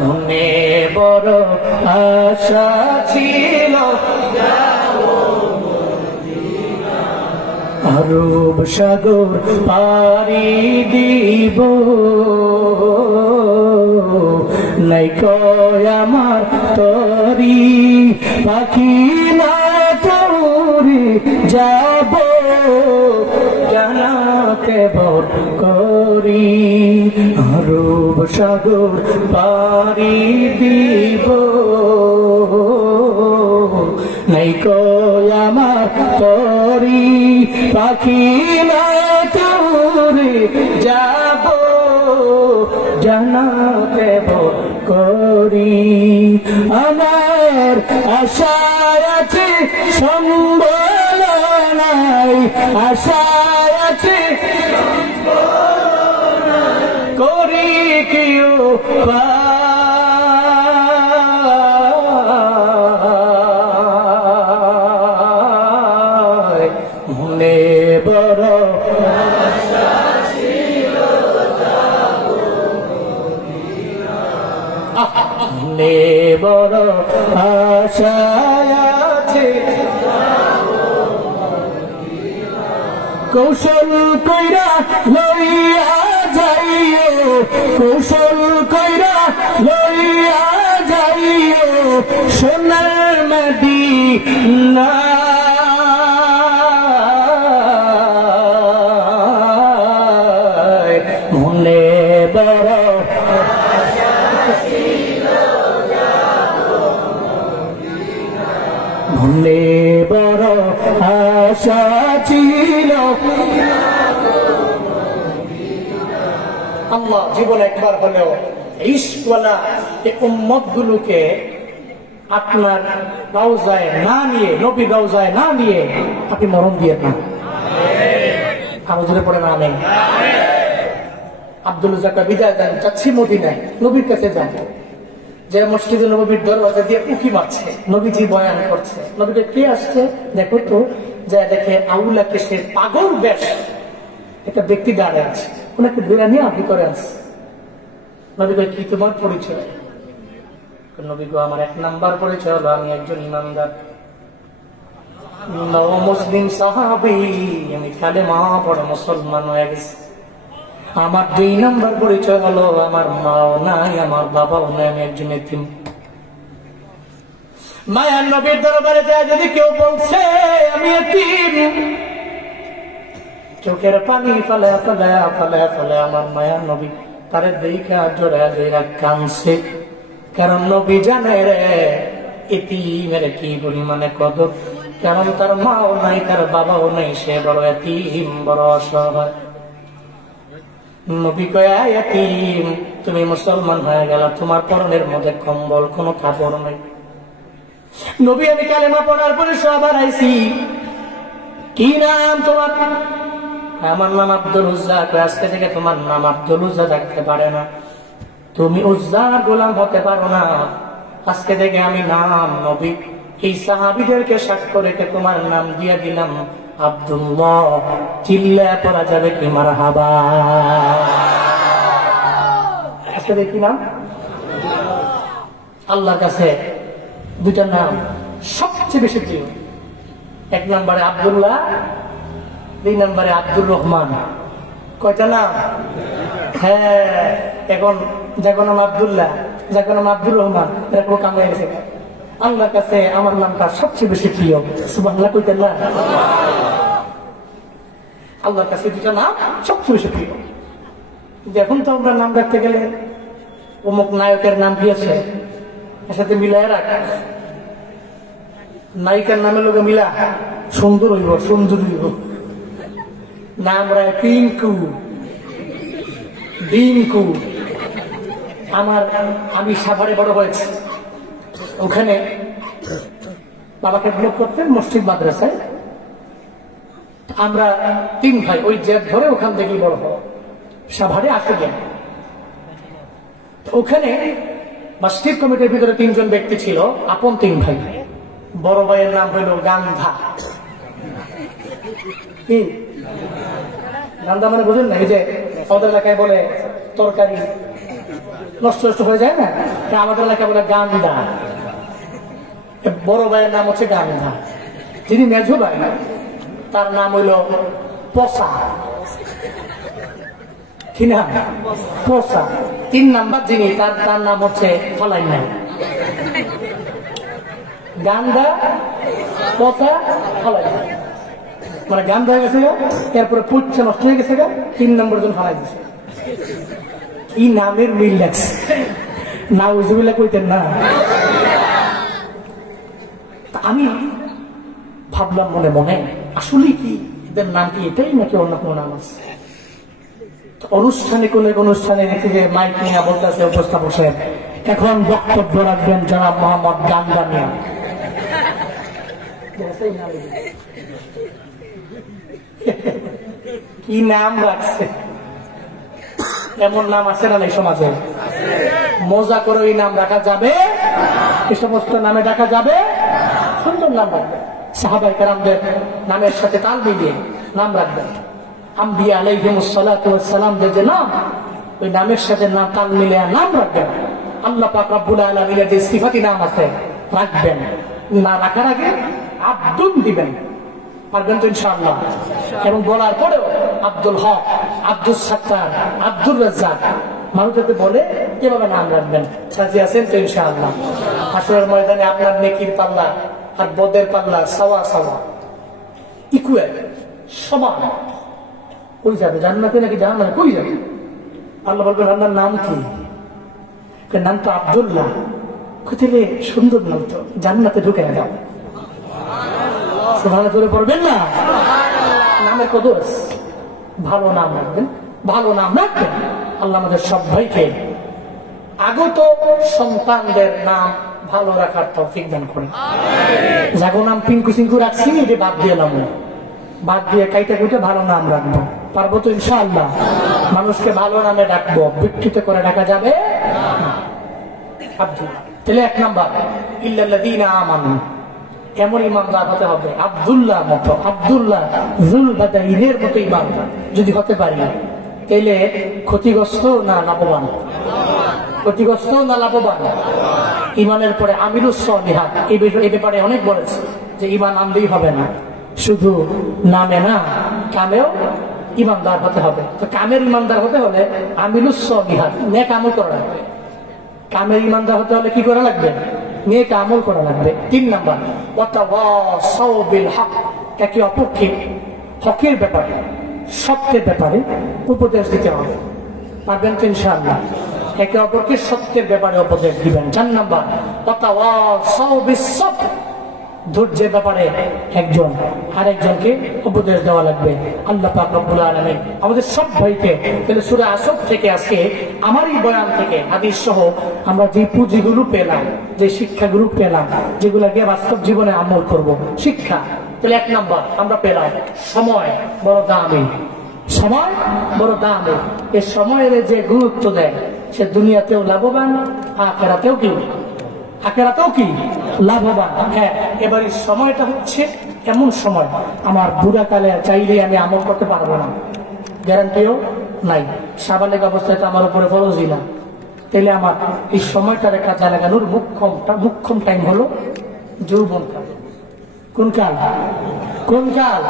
মনে বড় আশা ছিল। আরব সাগর পাড়ি দিব, নাই কয় আমার তরি পাখি না তরি যাব জানাতে ভর করি। আরব সাগর পাড়ি দিব, নাই কয় আমার তরি পাখি না তোরে যাব জানাতে ভর করি। আমার আশায় আছে সম্বল নাই, আশায় আছে করি কেউ মনে বড় আশা ছিল, মনে বড় আশা আছে। কৌশল কইরা লইয়া যাইও, কৌশল কইরা লইয়া যাইও সোনার মদিনা। মনে বড় আশা ছিল, মনে বড় আশা ছিল। আল্লাহ জীবন একবার হলেও ইশওয়ালা এই উম্মতগুলোকে আপনার রওজায় না নিয়ে, নবীর রওজায় না নিয়ে আপনি মরণ দিয়ে না। আরো জোরে পড়ে না নেই। আব্দুল রাজ্জাক বিদায় দেন, যাচ্ছি মদিনায়, নবীর কাছে যান। যে মসজিদে নবীর দরওয়াজা দিয়ে উকি মারছে, নবীজি বয়ান করছে। নবীকে কে আসছে দেখো তো, যা দেখে আউলাকে সে পাগল বেশ একটা ব্যক্তি দাঁড়িয়ে আছে, ওনাকে বেড়া নিয়ে ভিতরে আসছে। নবী কয়, কি তোমার পরিচয়? নবী গো, আমার 1 নাম্বার পরিচয় হলো আমি একজন ইমানদার মুসলিম সাহাবী, আমি কালেমা পড়ে মুসলমান হয়ে গেছি। আমার 2 নাম্বার পরিচয় হলো আমার মাও নাই, আমার বাবাও নাই, আমি একজন এতিম। মায়ার নবীর দরবারে যায় যদি কেউ বলছে আমি এতিম, চোখের পানি ফালায়া ফালায়া ফালায়া ফালায়া আমার মায়ার নবী তারে দেখা জোড়া জোড়া কাঁদছে। কারণ নবী জানে রে এতিমের কি পরিমানে কদর। কারণ তার মাও নাই, তার বাবাও নাই, সে বড় এতিম, বড় অসহায়। নবী কয়, এতিম তুমি মুসলমান হয়ে গেল, তোমার পরনের মধ্যে কম্বল, কোনো কাপড় নাই। নবী, আমি কালেমা পড়ার পরে সবার আইছি, কি নাম তোমার? আমার নাম আব্দুল উজ্জা। আজকে থেকে তোমার নাম আব্দুল উজ্জা থাকতে পারে না, তুমি উজ্জার গোলাম হতে পারো না। আজকে থেকে আমি নাম নবী এই সাহাবীদেরকে সাক্ষ্য রেখে তোমার নাম দিয়ে দিলাম আব্দুল্লাহ। চিল্লা পড়া যাবে কি মারহাবা? আজকে কি নাম? আল্লাহর কাছে 2টা নাম সবচেয়ে বেশি প্রিয়। 1 নম্বরে আব্দুল্লাহ, 2 নম্বরে আব্দুর রহমান। কয়টা নাম? হ্যাঁ, এখন যাকে নাম আব্দুল্লাহ, যাকে নাম আব্দুর রহমান, এরা কোনো কাম হয়ে গেছে। আল্লাহর কাছে আমার নামটা সবচেয়ে বেশি প্রিয়। সুবহানাল্লাহ কইতেন না? আল্লাহর কাছে 2টা নাম সবচেয়ে বেশি প্রিয়। এখন তো আমরা নাম রাখতে গেলে অমুক নায়কের নাম কি আছে এর সাথে মিলায় রাখ, নায়িকার নামের লোকে মিলা, সুন্দর হইব, সুন্দর হইব। নাম রায় পিঙ্কু, ডিঙ্কু। আমি সাভারে বড় হয়েছি, ওখানে বাবাকে ব্লক করতেন মসজিদ মাদ্রাসায়। আমরা 3 ভাই, ওই জেদ ধরে ওখান থেকেই বড় হওয়া। সাভারে আসে গেল, ওখানে মসজিদ কমিটির ভিতরে 3 জন ব্যক্তি ছিল, আপন 3 ভাই। বড় ভাইয়ের নাম হইল গান্ধা। কি গান্ধা মানে বুঝেন না? এই যে আমাদের এলাকায় বলে তরকারি নষ্ট নষ্ট হয়ে যায় না, আমাদের এলাকায় বলে গান্ধা। বড় ভাইয়ের নাম হচ্ছে গান্ধা। যিনি মেজো ভাই তার নাম হইল পসা। কি নাম? পসা। 3 নাম্বার যিনি তার নাম হচ্ছে ফলাই নাই। গান্ধা, পসা, ফলাই। মানে গান্ধা হয়ে গেছে, এরপরে পুচ্ছে নষ্ট হয়ে গেছে, 3 নম্বর জন ফলাই দিছে। কি নামের মিল লাগছে না? উজুবিল্লাহ কইতেন না? আমি ভাবলাম মনে মনে, আসলে কি এদের নাম কি এটাই নাকি অন্য কোনো নাম আছে? অনুষ্ঠানে কোন অনুষ্ঠানে দেখি যে মাইক নিয়ে বলতেছে উপস্থাপক সাহেব, এখন বক্তব্য রাখবেন জনাব মোহাম্মদ গান্ধা মিয়া। কি নাম রাখছে? এমন নাম আছে না এই সমাজে? মজা করে ওই নাম রাখা যাবে? এই সমস্ত নামে ডাকা যাবে? সুন্দর নাম রাখবে। সাহাবায়ে কেরামদের নামের সাথে তাল মিলিয়ে নাম রাখবেন। আম্বিয়া আলাইহিমুস সালাতু ওয়াস সালাম যে নাম, ওই নামের সাথে না তাল মিলিয়ে নাম রাখবেন। আল্লাহ পাক রব্বুল আলামিনের যে সিফাতি নাম আছে রাখবেন। না রাখার আগে আব্দুল দিবেন, পারবেন তো ইনশাআল্লাহ? এবং বলার পরেও আব্দুল হক, আব্দুল সাত্তার, আব্দুল রাজ্জাক মানুষ যাতে বলে কিভাবে নাম রাখবেন। রাজি আছেন তো ইনশাআল্লাহ? হাসরের ময়দানে আপনার নেকির পাল্লা আর বদের পাল্লা সাওয়া সাওয়া, ইকুয়াল, সমান। কই যাবে? জান্নাতে নাকি জাহান্নামে? কই যাবে? আল্লাহ বলবেন আপনার নাম কি? নাম তো আব্দুল্লাহ। কোথায়? সুন্দর নাম তো, জান্নাতে ঢুকে দাও। সুবহানাল্লাহ করে পড়বেন না? নামের কদর। ভালো নাম রাখবেন, ভালো নাম রাখবেন। আল্লাহ আমাদের সব ভাইকে আগত সন্তানদের নাম ভালো রাখার তৌফিক দান করেন। যাগো নাম পিঙ্কু সিঙ্কু রাখছি, এটা বাদ দিয়ে নাম, বাদ দিয়ে কাইটা কুইটা ভালো নাম রাখবো। পারবো তো ইনশাআল্লাহ? মানুষকে ভালো নামে ডাকবো, বিকৃত করে ডাকা যাবে না। আব্দুল্লাহ, তাহলে 1 নাম্বার ইল্লাল্লাযীনা আমানু, এমন ইমানদার হতে হবে আব্দুল্লাহ মতো, আব্দুল্লাহ যুল বাদাইনের মতো ইমানদার যদি হতে পারি, তাহলে ক্ষতিগ্রস্ত না লাভবান? ক্ষতিগ্রস্ত না লাভবান? ইমানের পরে আমিলুস সলিহাত, এই ব্যাপারে অনেক বলেছে যে ইমান আনলেই হবে না, শুধু নামে না কামেও ইমানদার হতে হবে। তো কামের ইমানদার হতে হলে আমিলুস সলিহাত, নেক আমল করা লাগবে। কামের ইমানদার হতে হলে কি করা লাগবে? নেক আমল করা লাগবে। 3 নাম্বার ওয়াতাওয়াসাউ বিল হক, একে অপরকে হকের ব্যাপারে, সত্যের ব্যাপারে উপদেশ দিতে হবে। পারবেন তো ইনশাআল্লাহ? একে অপরকে সত্যের ব্যাপারে উপদেশ দিবেন। 4 নাম্বার ওয়াতাওয়াসাউ বিস সবর, ধৈর্যের ব্যাপারে একজন আরেকজনকে উপদেশ দেওয়া লাগবে। আল্লাহ পাক রব্বুল আলামিন আমাদের সব ভাইকে তাহলে সূরা আসর থেকে আজকে আমার এই বয়ান থেকে হাদিস সহ আমরা যে পুঁজিগুলো পেলাম, যে শিক্ষাগুলো পেলাম, যেগুলো গিয়ে বাস্তব জীবনে আমল করব, শিক্ষা। তাহলে 1 নাম্বার আমরা পেলাম সময় বড় দামি, সময় বড় দামি। এই সময়ের যে গুরুত্ব দেয় সে দুনিয়াতেও লাভবান, আখিরাতেও কি লাভবান। হ্যাঁ, এবার এই সময়টা হচ্ছে এমন সময়, আমার বুড়া কালে চাইলে আমি আমল করতে পারবো না, গ্যারান্টিও নাই। সাবালিক অবস্থায় তো আমার উপরে ফরজই না। তাইলে আমার এই সময়টারে কাজে লাগানোর মুখ্যম টাইম হলো যৌবনকাল। কোন কাল?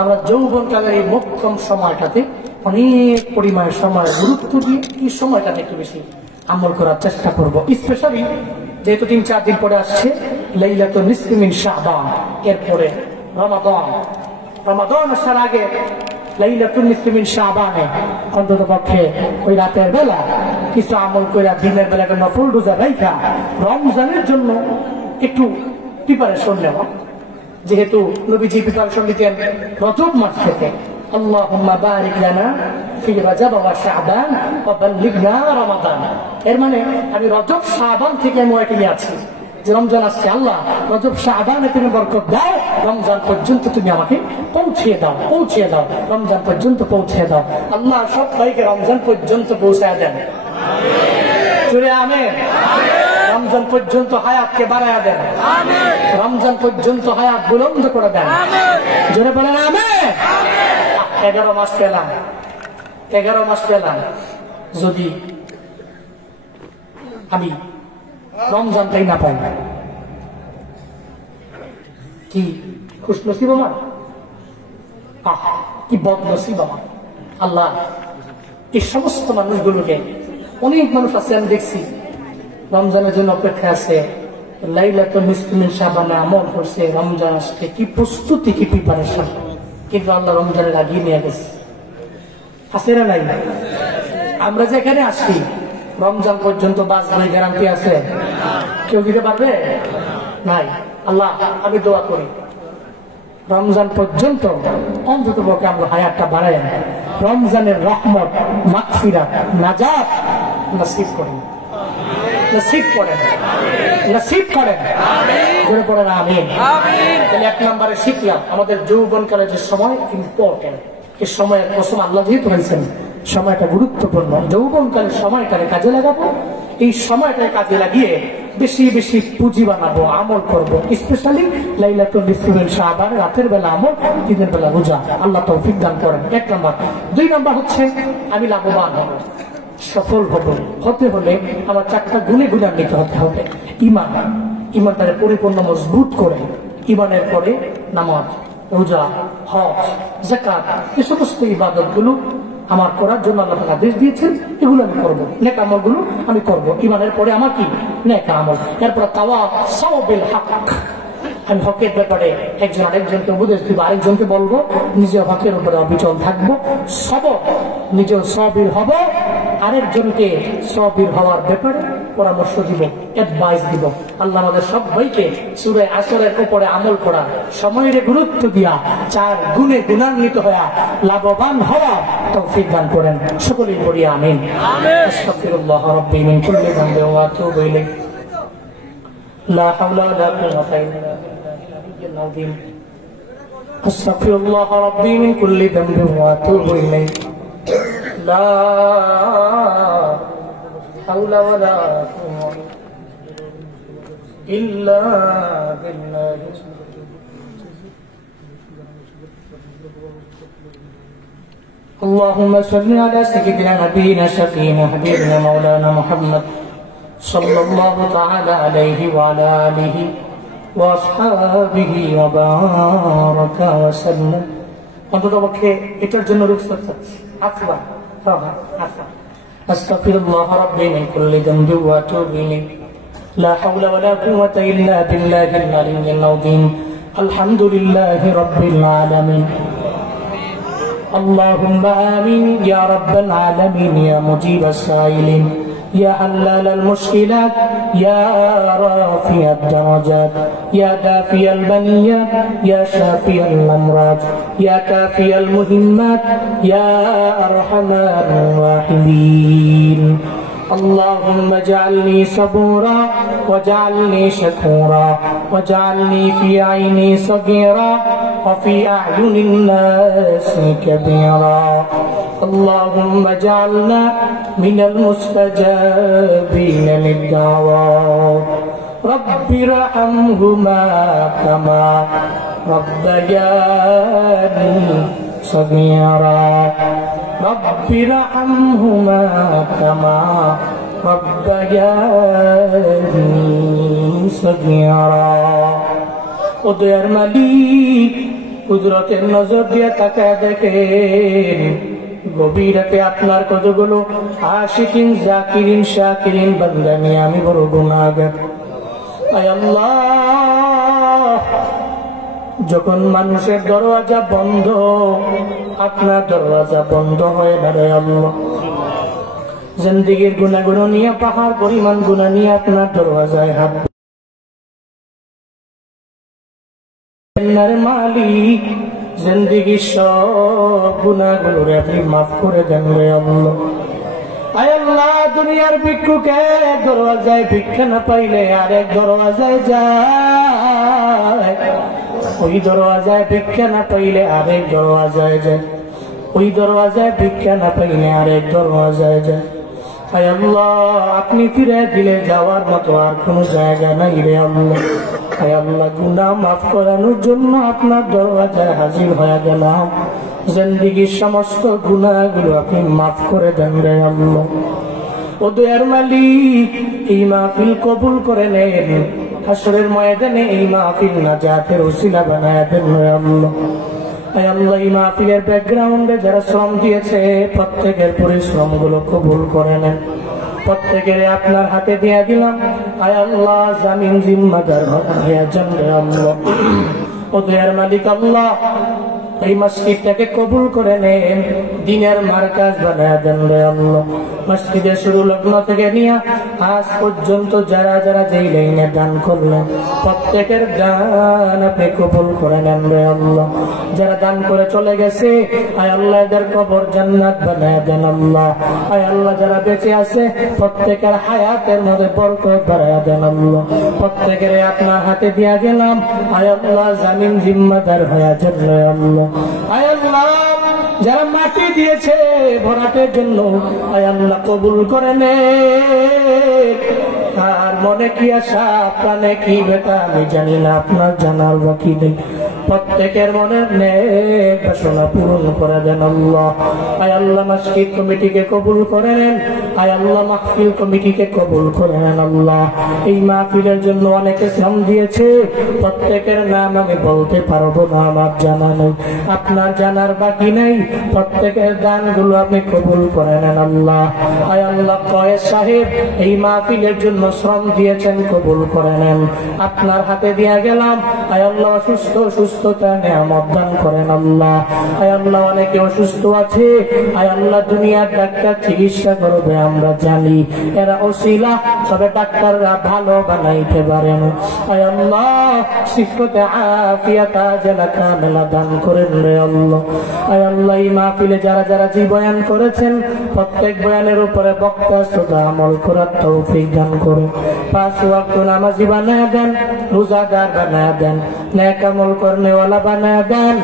আমরা যৌবনকালের এই মোক্ষম সময়টাতে অনেক পরিমাণের সময় গুরুত্ব দিয়ে এই সময়টাতে একটু বেশি আমল করার চেষ্টা করব। স্পেশালি যেহেতু 3-4 দিন পরে আসছে লাইলাতুল নিসফি মিন শাবান, এরপরে রমাদান আসার আগে লাইলাতুল নিসফি মিন শাবানে অন্তত পক্ষে ওই রাতের বেলা কিছু আমল করে দিনের বেলা একটা নফল রোজা রাখা রমজানের জন্য একটু প্রিপারেশন নেওয়া। যেহেতু নবীজি প্রিপারেশন দিতেন রজব মাস থেকে, আল্লাহুম্মা বারিক লানা ফি রজব ওয়া শাবান ওয়া বাল্লিগনা রমাদান। এর মানে আমি রজব শাবান থেকে আমি ওইখানে আছি যে রমজান আসছে, আল্লাহ রজব শাবানে তুমি বরকত দাও, রমজান পর্যন্ত তুমি আমাকে পৌঁছিয়ে দাও, রমজান পর্যন্ত পৌঁছে দাও। আল্লাহ সব ভাইকে রমজান পর্যন্ত পৌঁছায় দেন। জোরে আমিন। রমজান পর্যন্ত হায়াতকে বাড়ায়া দেন, রমজান পর্যন্ত হায়াত বুলন্দ করে দেন। জোরে বলেন আমিন। 11 মাস পেলাম, যদি আমি রমজানটাই না পাই, কি খুশনসিব আমার, কি বদনসিব আমার। আল্লাহ এই সমস্ত মানুষগুলোকে, অনেক মানুষ আছে আমি দেখছি রমজানের জন্য অপেক্ষা আছে, লাইলাতুল নিসফি মিন শাবানে আমল করছে, রমজান আসছে, কি প্রস্তুতি, কি প্রিপারেশন, কিন্তু আল্লাহ রমজানের আগিয়ে নিয়ে গেছে। আছে না নাই? আমরা যেখানে আসছি রমজান পর্যন্ত বাঁচবে গ্যারান্টি আছে? কেউ দিতে পারবে? নাই। আল্লাহ আমি দোয়া করি রমজান পর্যন্ত অন্তত পক্ষে আমরা হায়াতটা বাড়াই, রমজানের রহমত, মাগফিরাত, নাজাত নসিব করেন, নসিব করেন। আমিন। তাহলে 1 নম্বরে শিখলাম আমাদের যৌবনকালের যে সময় ইম্পর্টেন্ট, এই সময়ের কসম আল্লাহ যেহেতু হয়েছেন সময়টা গুরুত্বপূর্ণ, যৌবনকালের সময়টাকে কাজে লাগাবো। এই সময়টাকে কাজে লাগিয়ে বেশি বেশি পুঁজি বানাবো, আমল করবো। স্পেশালি লাইলাতুল নিসফি মিন শাবান, রাতের বেলা আমল, দিনের বেলা রোজা। আল্লাহ তৌফিক দান করেন। 1 নম্বর। 2 নম্বর হচ্ছে আমি লাভবান হব, সফল হতে হলে আমার 4টা গুণে গুণান্বিত হতে হবে। ইমানটাকে পরিপূর্ণ মজবুত করে, ইমানের পরে নামাজ, রোজা, হজ, যাকাত, এই সমস্ত ইবাদতগুলো আমার করার জন্য আল্লাহ তাআলা আদেশ দিয়েছেন, এগুলো আমি করবো। নেক আমলগুলো আমি করবো। ইমানের পরে আমার কি? নেক আমল। এরপরে তাওয়াসাউ বিল হক, আমি হকের ব্যাপারে একজন আরেকজনকে উপদেশ দিব, আরেকজনকে বলবো, নিজে হকের উপরে অবিচল থাকবো, নিজেও সবির হব, আরেকজনকে সবির হওয়ার ব্যাপারে পরামর্শ দিব, অ্যাডভাইস দিব। আল্লাহ আমাদের সবাইকে সূরা আসরের উপরে আমল করা, সময়ের গুরুত্ব দিয়া 4 গুণে গুণান্বিত হওয়া, লাভবান হওয়া তৌফিক দান করেন। সকলেই পড়ি আমিন। আস্তাগফিরুল্লাহ রাব্বি মিন কুল্লি যামবিন ওয়া আতুবু ইলাইহি। লা হাওলা ওয়া লা কুওয়াতা ইল্লা বিল্লাহিল আযীম। আস্তাগফিরুল্লাহ রাব্বি মিন কুল্লি যামবিন ওয়া আতুবু ইলাইহি। লা হাওলা ওয়া লা কুওয়াতা ইল্লা বিল্লাহ। اللهم صل على سيدنا نبينا شفينا حبيبنا مولانا محمد صلى الله تعالى عليه وعلى آله وأصحابه وبارك وسلم। অন্তত পক্ষে এটার জন্য রুখসত চাচ্ছি। আসবা আসবা। আস্তাগফিরুল্লাহ রাব্বি মিন কুল্লি যামবিন ওয়া আতুবু ইলাইহি। লা হাওলা ওয়া লা কুওয়াতা ইল্লা বিল্লাহিল আলিয়্যিল আযীম। আলহামদুলিল্লাহি রাব্বিল আলামিন। اللهم آمين يا رب العالمين يا مجيب السائلين يا حلال المشكلات يا رافع الدرجات يا دافي البليات يا شافي الأمراض يا كافي المهمات يا أرحم الراحمين. اللهم اجعلني صبورا واجعلني شكورا واجعلني في عيني صغيرا وفي أعين الناس كبيرا. اللهم اجعلنا من المستجابين للدعوات. رب ارحمهما كما ربياني صغيرا. رب ارحمهما كما ربياني صغيرا. ও দয়ার মালিক, কুদরতের নজর দিয়ে তাকায় দেখেন গভীর রাতে আপনার কতগুলো আশিকিন জাকিরিন শাকিরিন বান্দা নিয়ে আমি বড় গুনাহগার। আয় আল্লাহ, যখন মানুষের দরওয়াজা বন্ধ, আপনার দরওয়াজা বন্ধ হয় না রে আল্লাহ। জিন্দেগীর গুনাহগুলো নিয়ে পাহাড় পরিমাণ গুনাহ নিয়ে আপনার দরওয়াজায় হাত মালিক, জিন্দেগী সব গুনাহগুলো আপনি মাফ করে দেন রে আল্লাহ। আয় আল্লাহ, দুনিয়ার ভিক্ষুক এক দরওয়াজায় ভিক্ষা না পাইলে আরেক দরওয়াজায় যায়, ওই দরওয়াজায় ভিক্ষা না পাইলে আরেক দরওয়াজায় যায়, ওই দরওয়াজায় ভিক্ষা না পাইলে আরেক দরওয়াজায় যায়। আয় আল্লাহ, আপনি ফিরে দিলে যাওয়ার মতো আর কোন জায়গা নাই রে আল্লাহ। আয় আল্লাহ, গুনাহ মাফ করানোর জন্য আপনার দরওয়াজায় হাজির হয়ে গেলাম। জিন্দেগীর সমস্ত গুনাহগুলো আপনি মাফ করে দেন রে আল্লাহ। ও দয়ার মালিক, এই মাহফিল কবুল করে নেন। হাসরের ময়দানে এই মাহফিল নাজাতের ওসিলা বানায় দেন রে আল্লাহ। আয় আল্লাহ, এই মাহফিলের ব্যাকগ্রাউন্ডে যারা শ্রম দিয়েছে প্রত্যেকের পরিশ্রম গুলো কবুল করে নেন। প্রত্যেকের আপনার হাতে দিয়ে দিলাম। আয় আল্লাহ, জামিন জিম্মাদার হয়ে যান রে আল্লাহ। ও দয়ার মালিক আল্লাহ, এই মসজিদটাকে কবুল করে নেন, দিনের মার্কাজ বানায় দেন রে আল্লাহ। মসজিদের শুরু লগ্ন থেকে নিয়ে আজ পর্যন্ত যারা যারা যেই লাইনে দান করলেন প্রত্যেকের দান আপনি কবুল করে নেন রে আল্লাহ। যারা দান করে চলে গেছে আয় আল্লাহ, এদের কবর জান্নাত বানায় দেন আল্লাহ। আয় আল্লাহ, যারা বেঁচে আছে প্রত্যেকের হায়াতের মধ্যে বরকত বাড়ায় দেন আল্লাহ। প্রত্যেকের আপনার হাতে দিয়া গেলাম। আয় আল্লাহ, জামিন জিম্মাদার হয়ে যান রে আল্লাহ। আয় আল্লাহ, যারা মাটি দিয়েছে ভরাটের জন্য আয় আল্লাহ কবুল করে নে। আর মনে কি আশা, প্রাণে কি বেটা আমি জানি না, আপনার জানার বাকি নেই। প্রত্যেকের মনের নেক বাসনা পূরণ করে দেন আল্লাহ। আয় আল্লাহ, মসজিদ কমিটিকে কবুল করে নেন। আয় আল্লাহ, মাহফিল কমিটিকে কবুল করে নেন আল্লাহ। এই মাহফিলের জন্য অনেকে শ্রম দিয়েছে, প্রত্যেকের নাম আমি বলতে পারবো না, আমার জানা নেই, আপনার জানার বাকি নেই। প্রত্যেকের দানগুলো আপনি কবুল করে নেন আল্লাহ। আয় আল্লাহ, কয়েস সাহেব এই মাহফিলের জন্য শ্রম দিয়েছেন, কবুল করে নেন। আপনার হাতে দিয়ে গেলাম। আয় আল্লাহ, সুস্থতা নিয়ামত দান করেন আল্লাহ। আয় আল্লাহ, অনেকে অসুস্থ আছে, আয় আল্লাহ দুনিয়ার ডাক্তার চিকিৎসা করবে আমরা জানি এরা ওসিলা, তবে ডাক্তাররা ভালো বানাইতে পারে না। আয় আল্লাহ সিফতে আফিয়াত আজলা কামেলা দান করেন রে আল্লাহ। আয় আল্লাহ এই মাহফিলে যারা যারা জি বয়ান করেছেন প্রত্যেক বয়ানের উপরে বক্তা শ্রোতা আমল করার তৌফিক দান করে। 5 ওয়াক্ত নামাজি বানায় দেন, রোজাদার বানায় দেন, নেক আমল করনেওয়ালা বানায় দেন,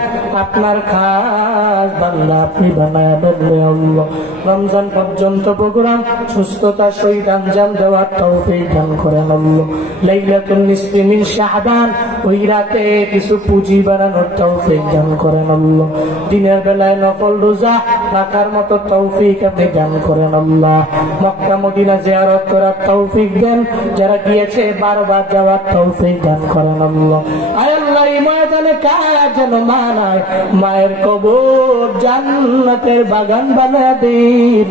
আপনার খাস বান্দা আপনি বানায় দেন রে আল্লাহ। রমজান পর্যন্ত প্রোগ্রাম সুস্থতা সহিত আঞ্জাম দেওয়ার তৌফিক দান করেন আল্লাহ। লাইলাতুল নিসফি মিন শাবান ওই রাতে কিছু পুঁজি বানানোর তৌফিক দান করেন আল্লাহ। দিনের বেলায় নফল রোজা রাখার মতো তৌফিক আপনি দান করেন আল্লাহ। মক্কা মদিনা জিয়ারত করার তৌফিক দেন, যারা গিয়েছে বারবার যাওয়ার তৌফিক দান করেন আল্লাহ। আয় আল্লাহ এই ময়দানে কাজ যেন মানায়, মায়ের কবর জান্নাতের বাগান বানায় দিন।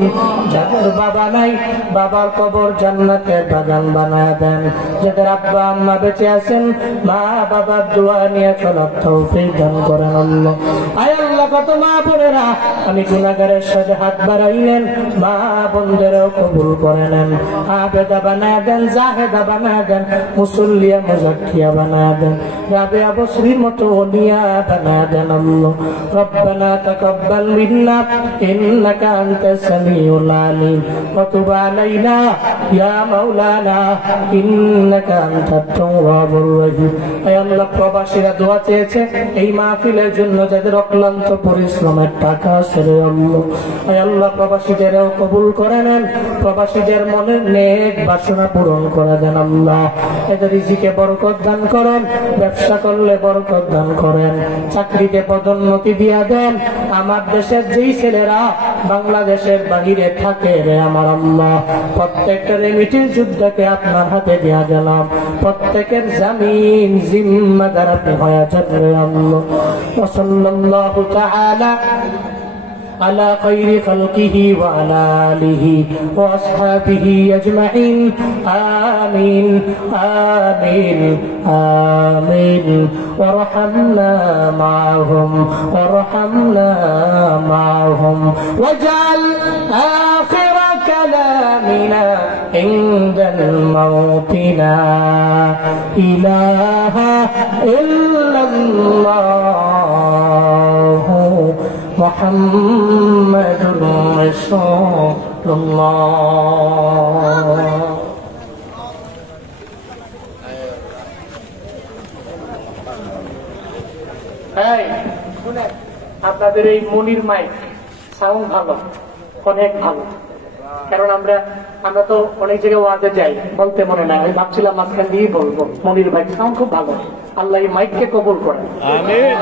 যাদের বাবা নাই বাবার কবর জান্নাতের বাগান বানায় দেন। যাদের আব্বা আম্মা বেঁচে আছেন মা বাবার দোয়া নিয়ে চলার তৌফিক দান করেন আল্লাহ। আয় আল্লাহ কত মা বোনেরা আমি গুনাহগারের সাথে হাত বাড়াইলেন, মা বোনদেরও কবুল করে নেন। আবেদা বানায় দেন, জাহেদা বানায় দেন, মুসল্লিয়া মুজাক্কিয়া বানায় দেন, রাবেয়া বসরির মতো ওলিয়া বানায় দেন আল্লাহ। রব্বানা তাকাব্বাল মিন্না ইন্নাকা আনতাস সামিউল আলিম ওয়া তুব আলাইনা ইয়া মাওলানা ইন্নাকা আনতাত তাওয়াবুর রহিম। আয় আল্লাহ প্রবাসীরা দোয়া চেয়েছে এই মাহফিলের জন্য, যাদের অক্লান্ত পরিশ্রমের টাকা আছে রে আল্লাহ। আয় আল্লাহ প্রবাসীদেরও কবুল করে নেন, প্রবাসীদের মনের নেক বাসনা পূরণ করে দেন আল্লাহ। এদের রিজিকে বরকত দান করেন, ব্যবসা করলে বরকত দান করেন, চাকরিতে পদোন্নতি দিয়া দেন। আমার দেশের যেই ছেলেরা বাংলাদেশের বাহিরে থাকে রে আমার আল্লাহ, প্রত্যেকটা রেমিটেন্স যুদ্ধকে আপনার হাতে দেয়া গেলাম, প্রত্যেকের জামিন জিম্মাদার আপনি হয়ে যান রে আল্লাহ। ওয়া সাল্লাল্লাহু তাআলা على خير خلقه وعلى آله وأصحابه أجمعين آمين آمين آمين وارحمنا معهم وارحمنا معهم واجعل آخر كلامنا عند الموت لا إله إلا الله محمد رسول الله। আপনাদের এই মনির মাইক সাউন্ড ভালো, অনেক ভালো, কারণ আমরা তো অনেক জায়গায় ওয়াজে যাই, বলতে মনে নাই, আমি ভাবছিলাম মাঝখান দিয়েই বলবো। মনির মাইক সাউন্ড খুব ভালো, আল্লাহ এই মাইককে কবুল করেন। আমিন।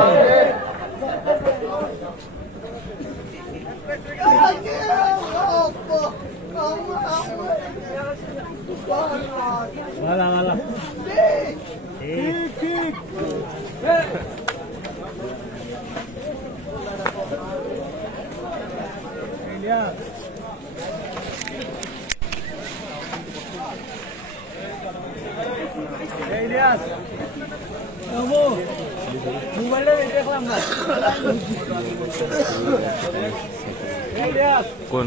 কোন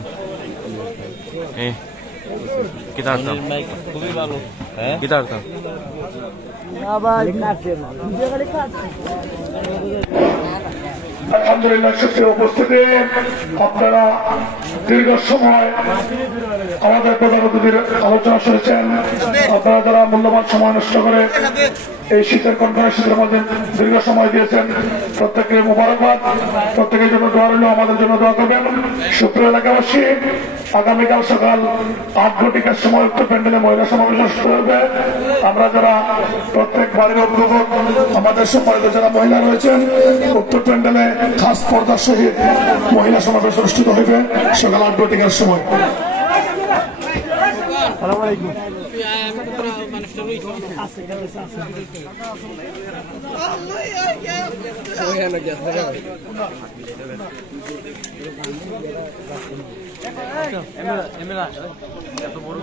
kita harus খুবই ভালো kita harus আলহামদুলিল্লাহ সুপ্রিয় উপস্থিতি, আপনারা দীর্ঘ সময় আমাদের প্রধান অতিথির আলোচনা শুনেছেন। আপনারা যারা মূল্যবান সময় নষ্ট করে এই শীতের কনফারেন্স শীতের মধ্যে দীর্ঘ সময় দিয়েছেন, প্রত্যেকে মোবারকবাদ, প্রত্যেকের জন্য দোয়া রইল, আমাদের জন্য দোয়া করবেন। সুপ্রিয় এলাকাবাসী, আগামীকাল সকাল 8 ঘটিকার সময় উক্ত প্যান্ডেলে মহিলা সমাবেশ অনুষ্ঠিত হবে। আমরা যারা প্রত্যেক বাড়ির অভিভাবক, আমাদের সম্মানিত যারা মহিলা রয়েছেন, উক্ত প্যান্ডেলে খাস পর্দার সহিত মহিলা সমাবেশ অনুষ্ঠিত হইবে সকাল 8 ঘটিকার সময়। এত বড়